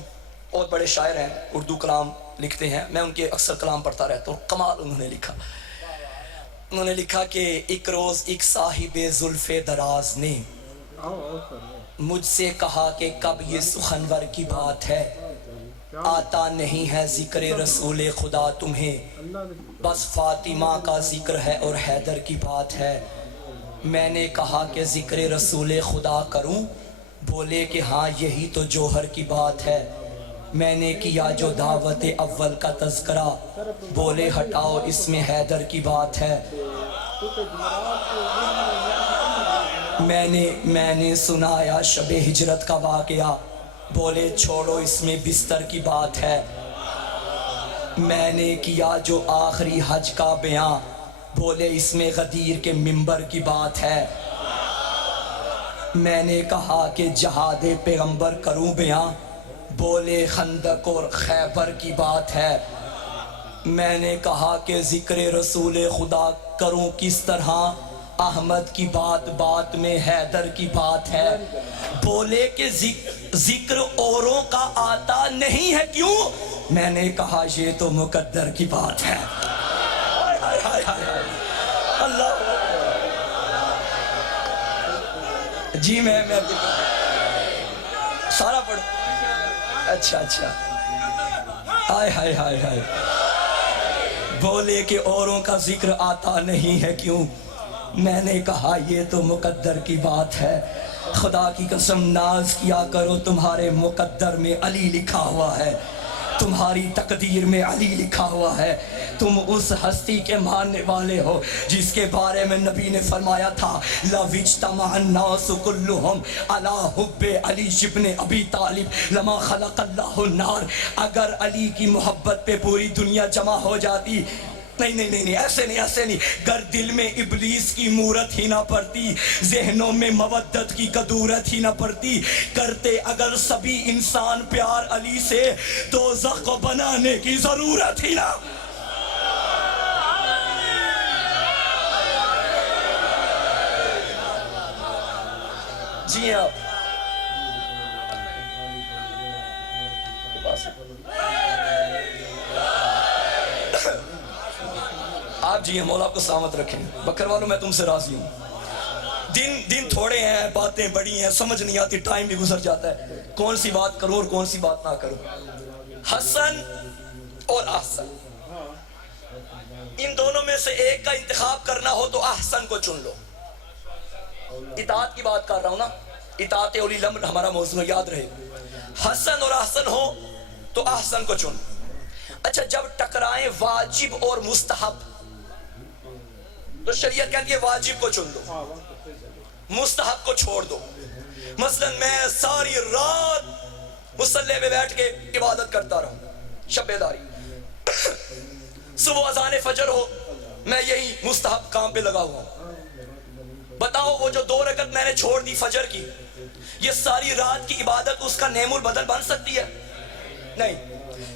بہت بڑے شاعر ہیں، اردو کلام لکھتے ہیں، میں ان کے اکثر کلام پڑھتا رہتا ہوں، کمال انہوں نے لکھا کہ ایک روز ایک صاحب زلف دراز نے مجھ سے کہا کہ کب یہ سخنور کی بات ہے، آتا نہیں ہے ذکر رسول خدا تمہیں، بس فاطمہ کا ذکر ہے اور حیدر کی بات ہے۔ میں نے کہا کہ ذکر رسول خدا کروں، بولے کہ ہاں یہی تو جوہر کی بات ہے۔ میں نے کیا جو دعوت اول کا تذکرہ، بولے ہٹاؤ اس میں حیدر کی بات ہے۔ میں نے سنایا شب ہجرت کا واقعہ، بولے چھوڑو اس میں بستر کی بات ہے۔ میں نے کیا جو آخری حج کا بیان، بولے اس میں غدیر کے منبر کی بات ہے۔ میں نے کہا کہ جہاد پیغمبر کروں بیان، بولے خندق اور خیبر کی بات ہے۔ میں نے کہا کہ ذکر رسول خدا کروں کس طرح، احمد کی بات بات میں حیدر کی بات ہے۔ بولے کہ ذکر اوروں کا آتا نہیں ہے، کیوں؟ میں نے کہا یہ تو مقدر کی بات ہے. ہائے ہائے ہائے ہائے اللہ. جی میں سارا پڑھ. اچھا اچھا. ہائے ہائے ہائے ہائے. بولے کہ اوروں کا ذکر آتا نہیں ہے کیوں؟ میں نے کہا یہ تو مقدر کی بات ہے. خدا کی قسم ناز کیا کرو تمہارے مقدر میں علی لکھا ہوا ہے, تمہاری تقدیر میں علی لکھا ہوا ہے. تم اس ہستی کے ماننے والے ہو جس کے بارے میں نبی نے فرمایا تھا لَوْ اجْتَمَعَ النَّاسُ كُلُّهُمْ عَلَىٰ حُبِّ عَلِيِّ بْنِ أَبِي طالب لَمَا خَلَقَ اللَّهُ النَّارَ. اگر علی کی محبت پہ پوری دنیا جمع ہو جاتی, نہیں ایسے نہیں, گر دل میں ابلیس کی مورت ہی نہ پڑتی, ذہنوں میں مودت کی کدورت ہی نہ پڑتی, کرتے اگر سبھی انسان پیار علی سے دوزخ کو بنانے کی ضرورت ہی نہ. جی آپ جی ہیں, مولا آپ کو سلامت رکھیں. بکر والوں میں تم سے راضی ہوں. دن تھوڑے ہیں, باتیں بڑی ہیں, سمجھ نہیں آتی, ٹائم بھی گزر جاتا ہے, کون سی بات کروں اور کون سی بات نہ کروں. حسن اور احسن, ان دونوں میں سے ایک کا انتخاب کرنا ہو تو احسن کو چن لو. اطاعت کی بات کر رہا ہوں نا, اطاعت اولی الامر ہمارا موضوع یاد رہے. حسن اور احسن ہو تو احسن کو چن. اچھا, جب ٹکرائیں واجب اور مستحب تو شریعت کہتی ہے واجب کو چن دو, مستحب کو چھوڑ دو. مثلا میں ساری رات مصلی پہ بیٹھ کے عبادت کرتا رہوں, شب بیداری, صبح اذان فجر ہو میں یہی مستحب کام پہ لگا ہوا ہوں. بتاؤ وہ جو 2 رکعت میں نے چھوڑ دی فجر کی, یہ ساری رات کی عبادت اس کا نعم البدل بن سکتی ہے؟ نہیں.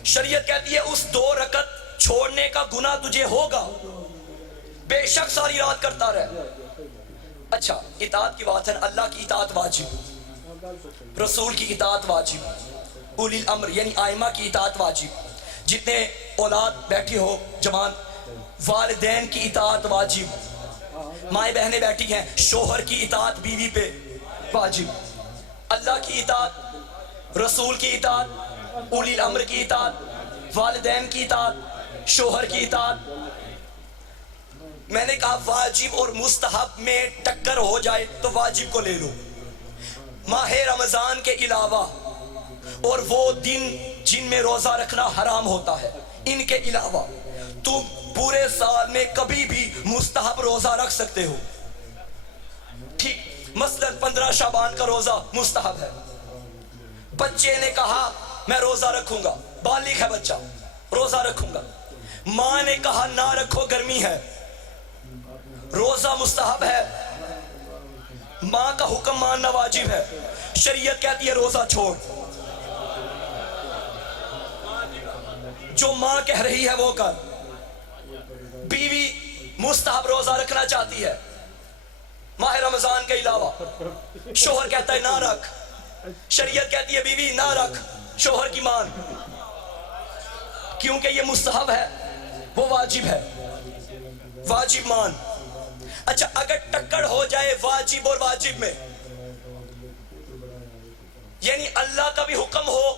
شریعت کہتی ہے اس 2 رکعت چھوڑنے کا گناہ تجھے ہوگا, بے شک ساری رات کرتا رہے. اچھا, اطاعت کی بات ہے. اللہ کی اطاعت واجب, رسول کی اطاعت واجب, اولی الامر یعنی ائمہ کی اطاعت واجب, جتنے اولاد بیٹھی ہو جوان والدین کی اطاعت واجب, مائیں بہنیں بیٹھی ہیں شوہر کی اطاعت بیوی پہ واجب, اللہ کی اطاعت, رسول کی اطاعت, اولی الامر کی اطاعت, والدین کی اطاعت, شوہر کی اطاعت. میں نے کہا واجب اور مستحب میں ٹکر ہو جائے تو واجب کو لے لو. ماہ رمضان کے علاوہ اور وہ دن جن میں روزہ رکھنا حرام ہوتا ہے, ان کے علاوہ تم پورے سال میں کبھی بھی مستحب روزہ رکھ سکتے ہو. ٹھیک, مثلا 15 شعبان کا روزہ مستحب ہے. بچے نے کہا میں روزہ رکھوں گا, بالغ ہے بچہ, روزہ رکھوں گا. ماں نے کہا نہ رکھو گرمی ہے, روزہ مستحب ہے, ماں کا حکم ماننا واجب ہے. شریعت کہتی ہے روزہ چھوڑ, جو ماں کہہ رہی ہے وہ کر. بیوی مستحب روزہ رکھنا چاہتی ہے ماہ رمضان کے علاوہ, شوہر کہتا ہے نہ رکھ. شریعت کہتی ہے بیوی نہ رکھ, شوہر کی مان, کیونکہ یہ مستحب ہے وہ واجب ہے, واجب مان. اچھا, اگر ٹکر ہو جائے واجب اور واجب میں, یعنی اللہ کا بھی حکم ہو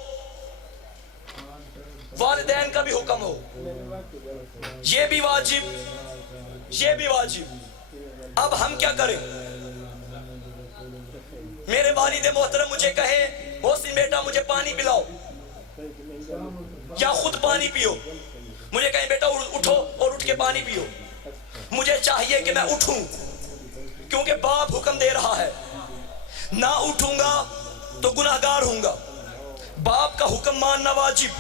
والدین کا بھی حکم ہو, یہ بھی واجب یہ بھی واجب, اب ہم کیا کریں؟ میرے والد محترم مجھے کہے محسن بیٹا مجھے پانی پلاؤ, یا خود پانی پیو. مجھے کہیں بیٹا اٹھو اور اٹھ کے پانی پیو. مجھے چاہیے کہ میں اٹھوں کیونکہ باپ حکم دے رہا ہے, نہ اٹھوں گا تو گناہگار ہوں گا. باپ کا حکم ماننا واجب.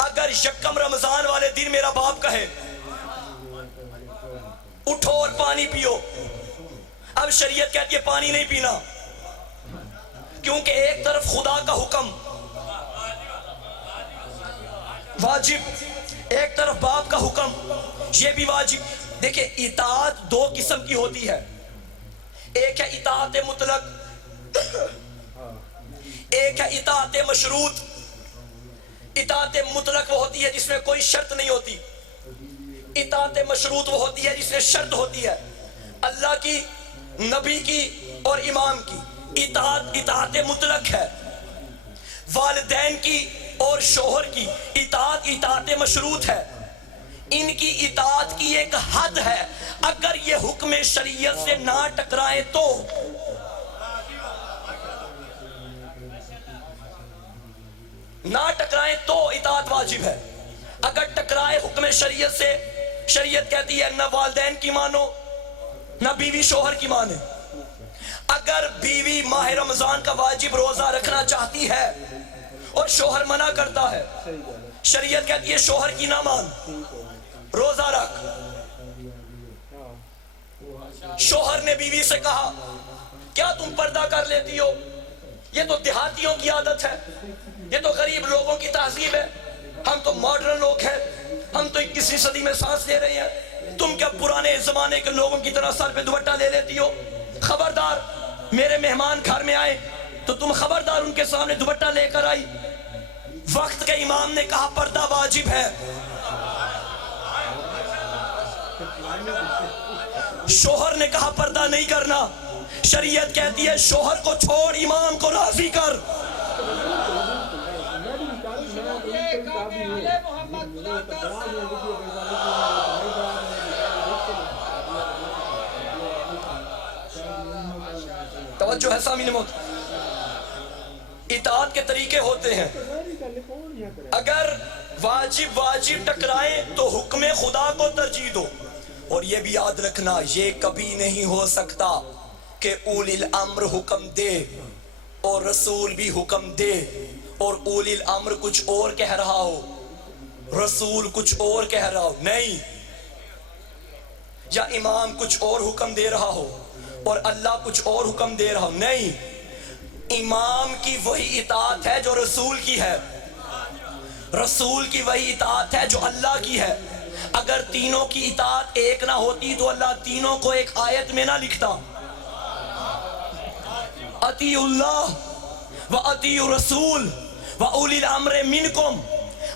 اگر یکم رمضان والے دن میرا باپ کہے اٹھو اور پانی پیو, اب شریعت کہتی ہے پانی نہیں پینا, کیونکہ ایک طرف خدا کا حکم واجب, ایک طرف باپ کا حکم یہ بھی واجب. دیکھیں اطاعت 2 قسم کی ہوتی ہے, ایک ہے اطاعت مطلق, ایک ہے اطاعت مشروط. اطاعت مطلق وہ ہوتی ہے جس میں کوئی شرط نہیں ہوتی، اطاعت مشروط وہ ہوتی ہے جس میں شرط ہوتی ہے، اللہ کی، نبی کی اور امام کی اطاعت مطلق ہے، والدین کی اور شوہر کی اطاعت مشروط ہے، ان کی اطاعت کی ایک حد ہے، اگر یہ حکم شریعت سے نہ ٹکرائے تو اطاعت واجب ہے، اگر ٹکرائے حکم شریعت سے، شریعت کہتی ہے نہ والدین کی مانو نہ بیوی شوہر کی مانے، اگر بیوی ماہ رمضان کا واجب روزہ رکھنا چاہتی ہے اور شوہر منع کرتا ہے، شریعت کہتی ہے شوہر کی نہ مان، روزہ رکھ۔ شوہر نے بیوی سے کہا کیا تم پردہ کر لیتی ہو؟ یہ تو دیہاتیوں کی عادت ہے، یہ تو غریب لوگوں کی تہذیب ہے، ہم تو ماڈرن لوگ ہیں، ہم تو 21ویں صدی میں سانس لے رہے ہیں، تم کیا پرانے زمانے کے لوگوں کی طرح سر پہ دوپٹہ لے لیتی ہو؟ خبردار، میرے مہمان گھر میں آئے تو تم خبردار ان کے سامنے دوپٹہ لے کر آئی۔ وقت کے امام نے کہا پردہ واجب ہے، شوہر نے کہا پردہ نہیں کرنا، شریعت کہتی ہے شوہر کو چھوڑ، امام کو راضی کر۔ توجہ ہے سامعین محترم، اطاعت کے طریقے ہوتے ہیں، اگر واجب ٹکرائیں تو حکم خدا کو ترجیح دو، اور یہ بھی یاد رکھنا یہ کبھی نہیں ہو سکتا کہ اولی الامر حکم دے اور رسول بھی حکم دے اور اولی الامر کچھ اور کہہ رہا ہو، رسول کچھ اور کہہ رہا ہو، نہیں، یا امام کچھ اور حکم دے رہا ہو اور اللہ کچھ اور حکم دے رہا ہو، نہیں، امام کی وہی اطاعت ہے جو رسول کی ہے، رسول کی وہی اطاعت ہے جو اللہ کی ہے۔ اگر تینوں کی اطاعت ایک نہ ہوتی تو اللہ تینوں کو ایک آیت میں نہ لکھتا، اطیعوا اللہ و اطیعوا الرسول و اولی الامر منکم،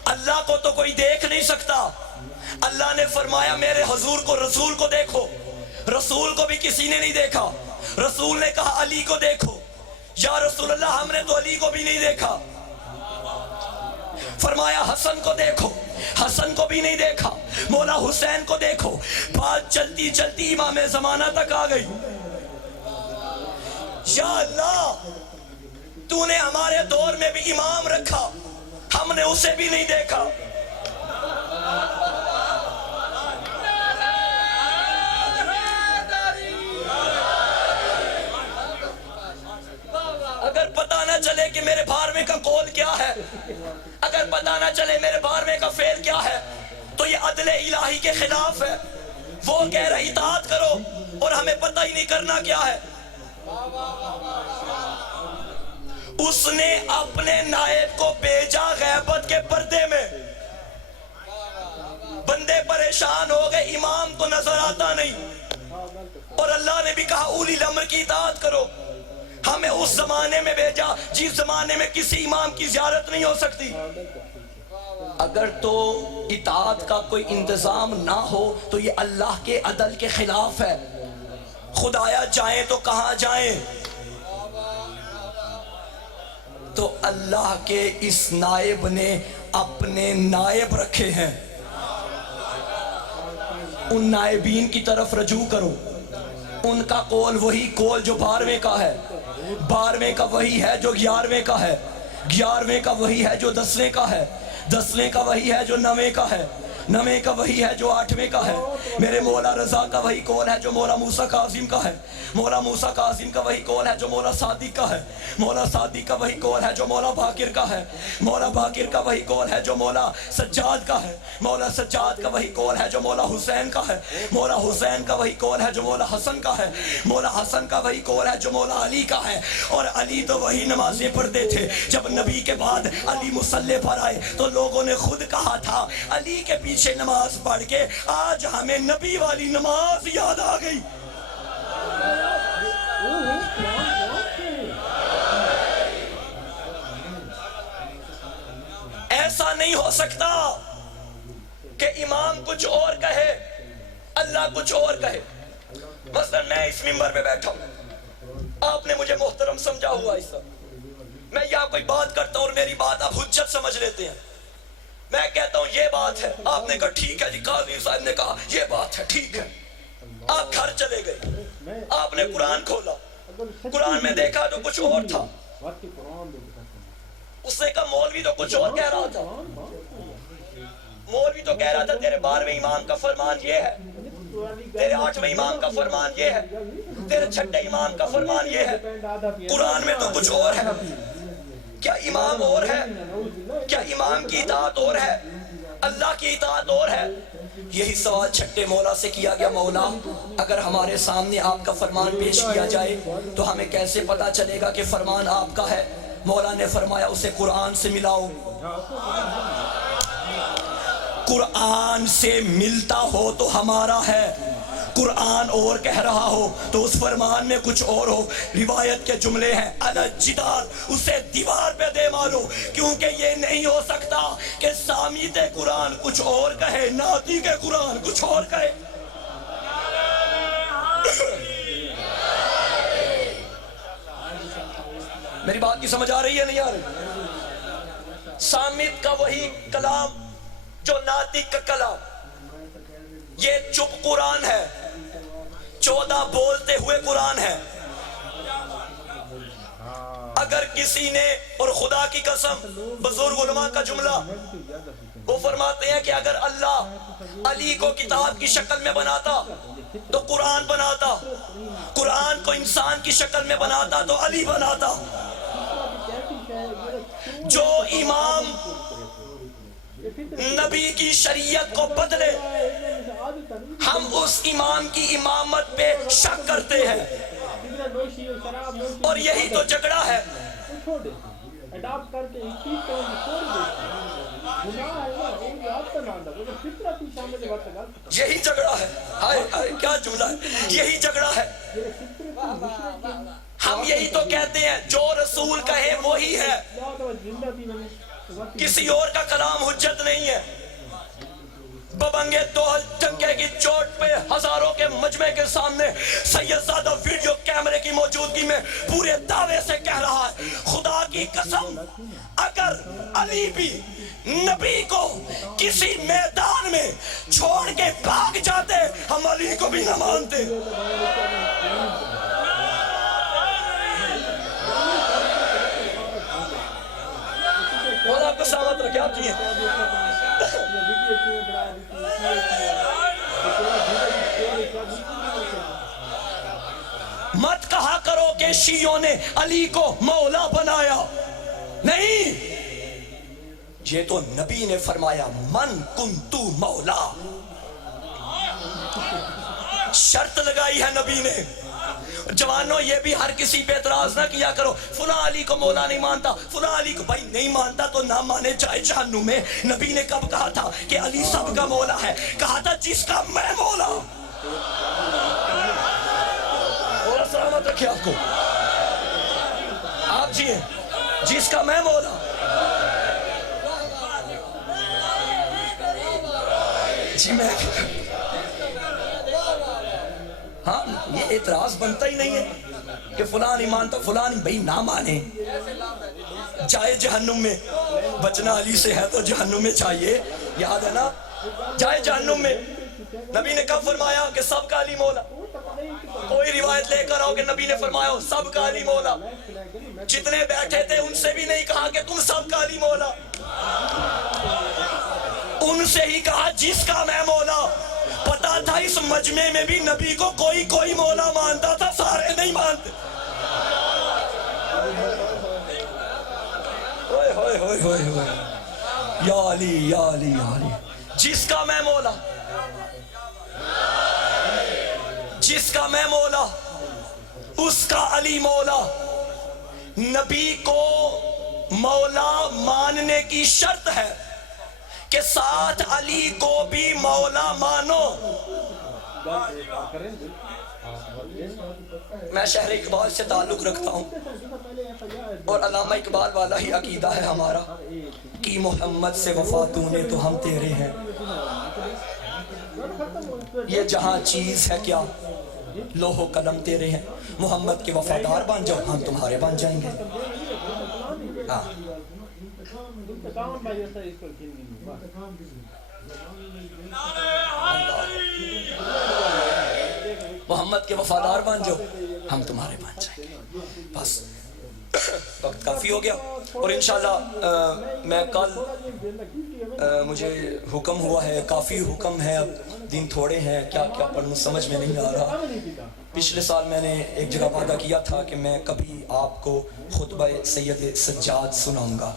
اللہ کو تو کوئی دیکھ نہیں سکتا، اللہ نے فرمایا میرے حضور کو، رسول کو دیکھو، رسول کو بھی کسی نے نہیں دیکھا، رسول نے کہا علی کو دیکھو، یا رسول اللہ ہم نے تو علی کو بھی نہیں دیکھا، فرمایا حسن کو دیکھو، حسن کو بھی نہیں دیکھا، مولا حسین کو دیکھو، بات چلتی چلتی امام زمانہ تک آ گئی، یا اللہ تو نے ہمارے دور میں بھی امام رکھا، ہم نے اسے بھی نہیں دیکھا۔ اگر پتہ نہ چلے کہ میرے بارہویں کا قول کیا ہے، اگر پتہ نہ چلے میرے بارہویں کا فعل کیا ہے، تو یہ عدل الہی کے خلاف ہے، وہ کہہ رہا اطاعت کرو اور ہمیں پتہ ہی نہیں کرنا کیا ہے۔ اس نے اپنے نائب کو بھیجا غیبت کے پردے میں، بندے پریشان ہو گئے، امام تو نظر آتا نہیں، اور اللہ نے بھی کہا اولی الامر کی اطاعت کرو، ہمیں اس زمانے میں بھیجا جس زمانے میں کسی امام کی زیارت نہیں ہو سکتی۔ اگر تو اطاعت کا کوئی انتظام نہ ہو تو یہ اللہ کے عدل کے خلاف ہے، خدایا جائیں تو کہاں جائیں؟ تو اللہ کے اس نائب نے اپنے نائب رکھے ہیں، ان نائبین کی طرف رجوع کرو، ان کا قول وہی قول جو بارہویں کا ہے، بارہویں کا وہی ہے جو گیارہویں کا ہے، گیارہویں کا وہی ہے جو دسویں کا ہے، دسویں کا وہی ہے جو نویں کا ہے، نویں کا وہی ہے جو آٹھویں کا ہے، میرے مولا رضا کا وہی قول ہے جو مولا موسیٰ کاظم کا ہے، مولا موسیٰ کاظم کا وہی قول ہے جو مولا صادق کا ہے، مولا صادق کا وہی قول ہے جو مولا باقر کا ہے، مولا باقر کا وہی قول ہے جو مولا سجاد کا ہے، مولا سجاد کا وہی قول ہے جو مولا حسین کا ہے، مولا حسین کا وہی قول ہے جو مولا حسن کا ہے، مولا حسن کا وہی قول ہے جو مولا علی کا ہے، اور علی تو وہی نمازیں پڑھتے تھے، جب نبی کے بعد علی مصلی پر آئے تو لوگوں نے خود کہا تھا علی کے پیچھے نماز پڑھ کے آج ہمیں نبی والی نماز یاد آ گئی۔ ایسا سکتا کہ امام کچھ اور کہے اللہ کچھ اور کہے. مثلا میں اس منبر پہ بیٹھا ہوں, آپ نے مجھے محترم سمجھا ہوا اس وقت, میں یہاں کوئی بات کرتا ہوں اور میری بات آپ حجت سمجھ لیتے ہیں. میں کہتا ہوں یہ بات ہے, آپ نے کہا ٹھیک ہے جی, قاضی صاحب نے کہا یہ بات ہے, ٹھیک ہے. آپ گھر چلے گئے, آپ نے قرآن کھولا, قرآن میں دیکھا تو کچھ اور تھا. اس نے کہا مولوی تو کچھ اور کہہ رہا تھا, مولوی تو کہہ رہا تھا تیرے 12ویں امام کا فرمان یہ ہے, تیرے 8ویں امام کا فرمان یہ ہے, تیرے 6ٹھے امام کا فرمان یہ ہے. قرآن میں تو کچھ اور ہے. کیا امام اور ہے؟ کیا امام کی اطاعت اور ہے؟ اللہ کی اطاعت اور ہے؟ یہی سوال چھٹے مولا سے کیا گیا, مولا اگر ہمارے سامنے آپ کا فرمان پیش کیا جائے تو ہمیں کیسے پتا چلے گا کہ فرمان آپ کا ہے؟ مولا نے فرمایا اسے قرآن سے ملاؤ. قرآن سے ملتا ہو تو ہمارا ہے, قرآن اور کہہ رہا ہو تو اس فرمان میں کچھ اور ہو. روایت کے جملے ہیں الجدار, اسے دیوار پہ دے مارو, کیونکہ یہ نہیں ہو سکتا کہ سامیت قرآن کچھ اور کہے, ناطق قرآن کچھ اور کہے. میری بات کی سمجھ آ رہی ہے نہیں آ رہی؟ سامیت کا وہی کلام جو ناطق کا کلام, یہ چپ قرآن ہے, 14 بولتے ہوئے قرآن ہے. اگر کسی نے, اور خدا کی قسم بزرگ علماء کا جملہ, وہ فرماتے ہیں کہ اگر اللہ علی کو کتاب کی شکل میں بناتا تو قرآن بناتا, قرآن کو انسان کی شکل میں بناتا تو علی بناتا. جو امام نبی کی شریعت کو بدلے, ہم اس امام کی امامت پہ شک کرتے ہیں, اور یہی تو جھگڑا ہے. یہی جھگڑا ہے, ہائے ہائے کیا جملہ ہے, یہی جھگڑا ہے. ہم یہی تو کہتے ہیں جو رسول کہے وہی ہے, کسی اور کا کلام حجت نہیں ہے. ببنگے دوہل ٹنکے کی چوٹ پہ ہزاروں کے مجمع کے سامنے سید زادہ ویڈیو کیمرے کی موجودگی میں پورے دعوے سے کہہ رہا ہے, خدا کی قسم اگر علی بھی نبی کو کسی میدان میں چھوڑ کے بھاگ جاتے ہم علی کو بھی نہ مانتے. اور آپ کو سلامت رکھے, آپ جی مت کہا کرو کہ شیعوں نے علی کو مولا بنایا, نہیں, یہ تو نبی نے فرمایا من کنتو مولا, شرط لگائی ہے نبی نے. جوانوں یہ بھی ہر کسی پہ اعتراض نہ کیا کرو, فلاں علی کو مولا نہیں مانتا, فلاں علی کو, بھائی نہیں مانتا تو نہ مانے جائے جہنم میں. نبی نے کب کہا تھا کہ علی سب کا مولا ہے؟ کہا تھا جس کا میں مولا. اور سلامت رکھے آپ کو, آپ جی ہیں, جس کا میں مولا. جی میں ہاں, یہ اعتراض بنتا ہی نہیں ہے کہ فلاں نہیں مانتا, فلاں نہیں, بھئی نہ مانے جائے جہنم میں. بچنا علی سے ہے تو جہنم میں چاہیے, یاد ہے نا, جائے جہنم میں. نبی نے کب فرمایا کہ سب کا علی مولا؟ کوئی روایت لے کر آؤ کہ نبی نے فرمایا سب کا علی مولا. جتنے بیٹھے تھے ان سے بھی نہیں کہا کہ تم سب کا علی مولا, ان سے ہی کہا جس کا میں مولا. پتا تھا اس مجمع میں بھی نبی کو کوئی مولا مانتا تھا, سارے نہیں مانتے. یا علی یا علی یا علی, جس کا میں مولا, جس کا میں مولا اس کا علی مولا. نبی کو مولا ماننے کی شرط ہے کہ ساتھ علی کو بھی مولا مانو. میں شہر اقبال سے تعلق رکھتا ہوں اور علامہ اقبال والا ہی عقیدہ ہے ہمارا کہ محمد سے وفا تو نے تو ہم تیرے ہیں. یہ جہاں چیز ہے کیا لوح و قلم تیرے ہیں. محمد کے وفادار بن جاؤ ہم تمہارے بن جائیں گے. محمد کے وفادار بن جاؤ ہم تمہارے بن جائیں گے. بس وقت کافی ہو گیا اور انشاءاللہ میں کل مجھے حکم ہوا ہے, کافی حکم ہے, اب دن تھوڑے ہیں, کیا کیا پڑھوں سمجھ میں نہیں آ رہا. پچھلے سال میں نے ایک جگہ وعدہ کیا تھا کہ میں کبھی آپ کو خطبہ سید سجاد سناؤں گا,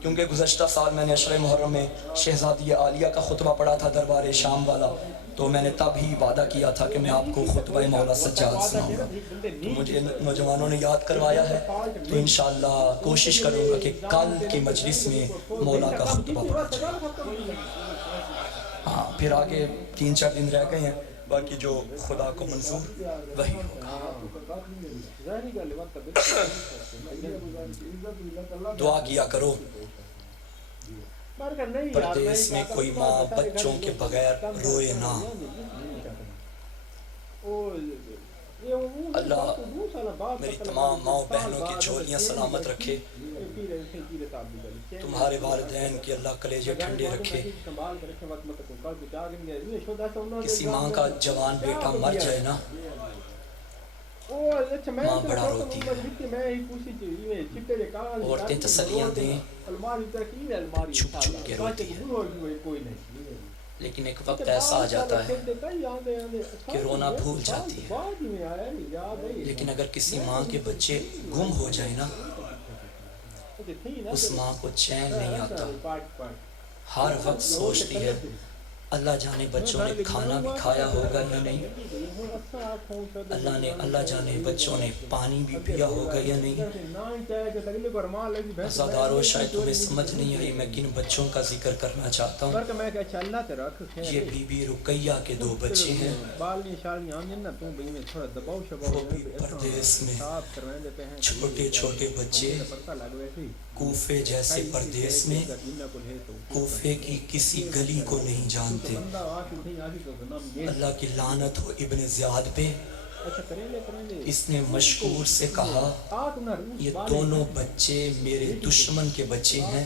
کیونکہ گزشتہ سال میں نے عشرہ محرم میں شہزادی عالیہ کا خطبہ پڑھا تھا دربار شام والا, تو میں نے تب ہی وعدہ کیا تھا کہ میں آپ کو خطبہ مولا سجاد سناؤں گا. تو مجھے نوجوانوں نے یاد کروایا ہے, تو انشاءاللہ کوشش کروں گا کہ کل کی مجلس میں مولا کا خطبہ پڑھا جائے. ہاں پھر آگے 3-4 دن رہ گئے ہیں, باقی جو خدا کو منظور وہی ہوگا. دعا کیا کرو پردیس میں کوئی ماں بچوں کے بغیر روئے نہ. اللہ میری تمام ماں بہنوں کی جھولیاں سلامت رکھے, تمہارے والدین کی اللہ کلیجے ٹھنڈے رکھے. کسی ماں کا جوان بیٹا مر جائے نا, ماں بڑا روتی ہے, عورتیں تسلیاں دیں چھپ چھپ کے روتی ہے. لیکن ایک وقت ایسا آ جاتا ہے کہ رونا بھول جاتی ہے. لیکن اگر کسی ماں کے بچے گم ہو جائے نا, اس ماں کو چین نہیں آتا, ہر وقت سوچتی ہے اللہ جانے بچوں نے کھانا بھی کھایا ہوگا یا نہیں, اللہ جانے بچوں نے پانی بھی پیا ہوگا یا نہیں. عزادارو شاید تمہیں سمجھ نہیں آئی میں کن بچوں کا ذکر کرنا چاہتا ہوں. یہ بی بی رقیہ کے 2 بچے ہیں, وہ بھی پردیس میں چھوٹے چھوٹے بچے, کوفے جیسے پردیس میں, کوفے کی کسی گلی کو نہیں جانتے. اللہ کی لعنت ہو ابن زیاد پہ. اس نے مشکور سے کہا یہ دونوں بچے میرے دشمن کے بچے ہیں,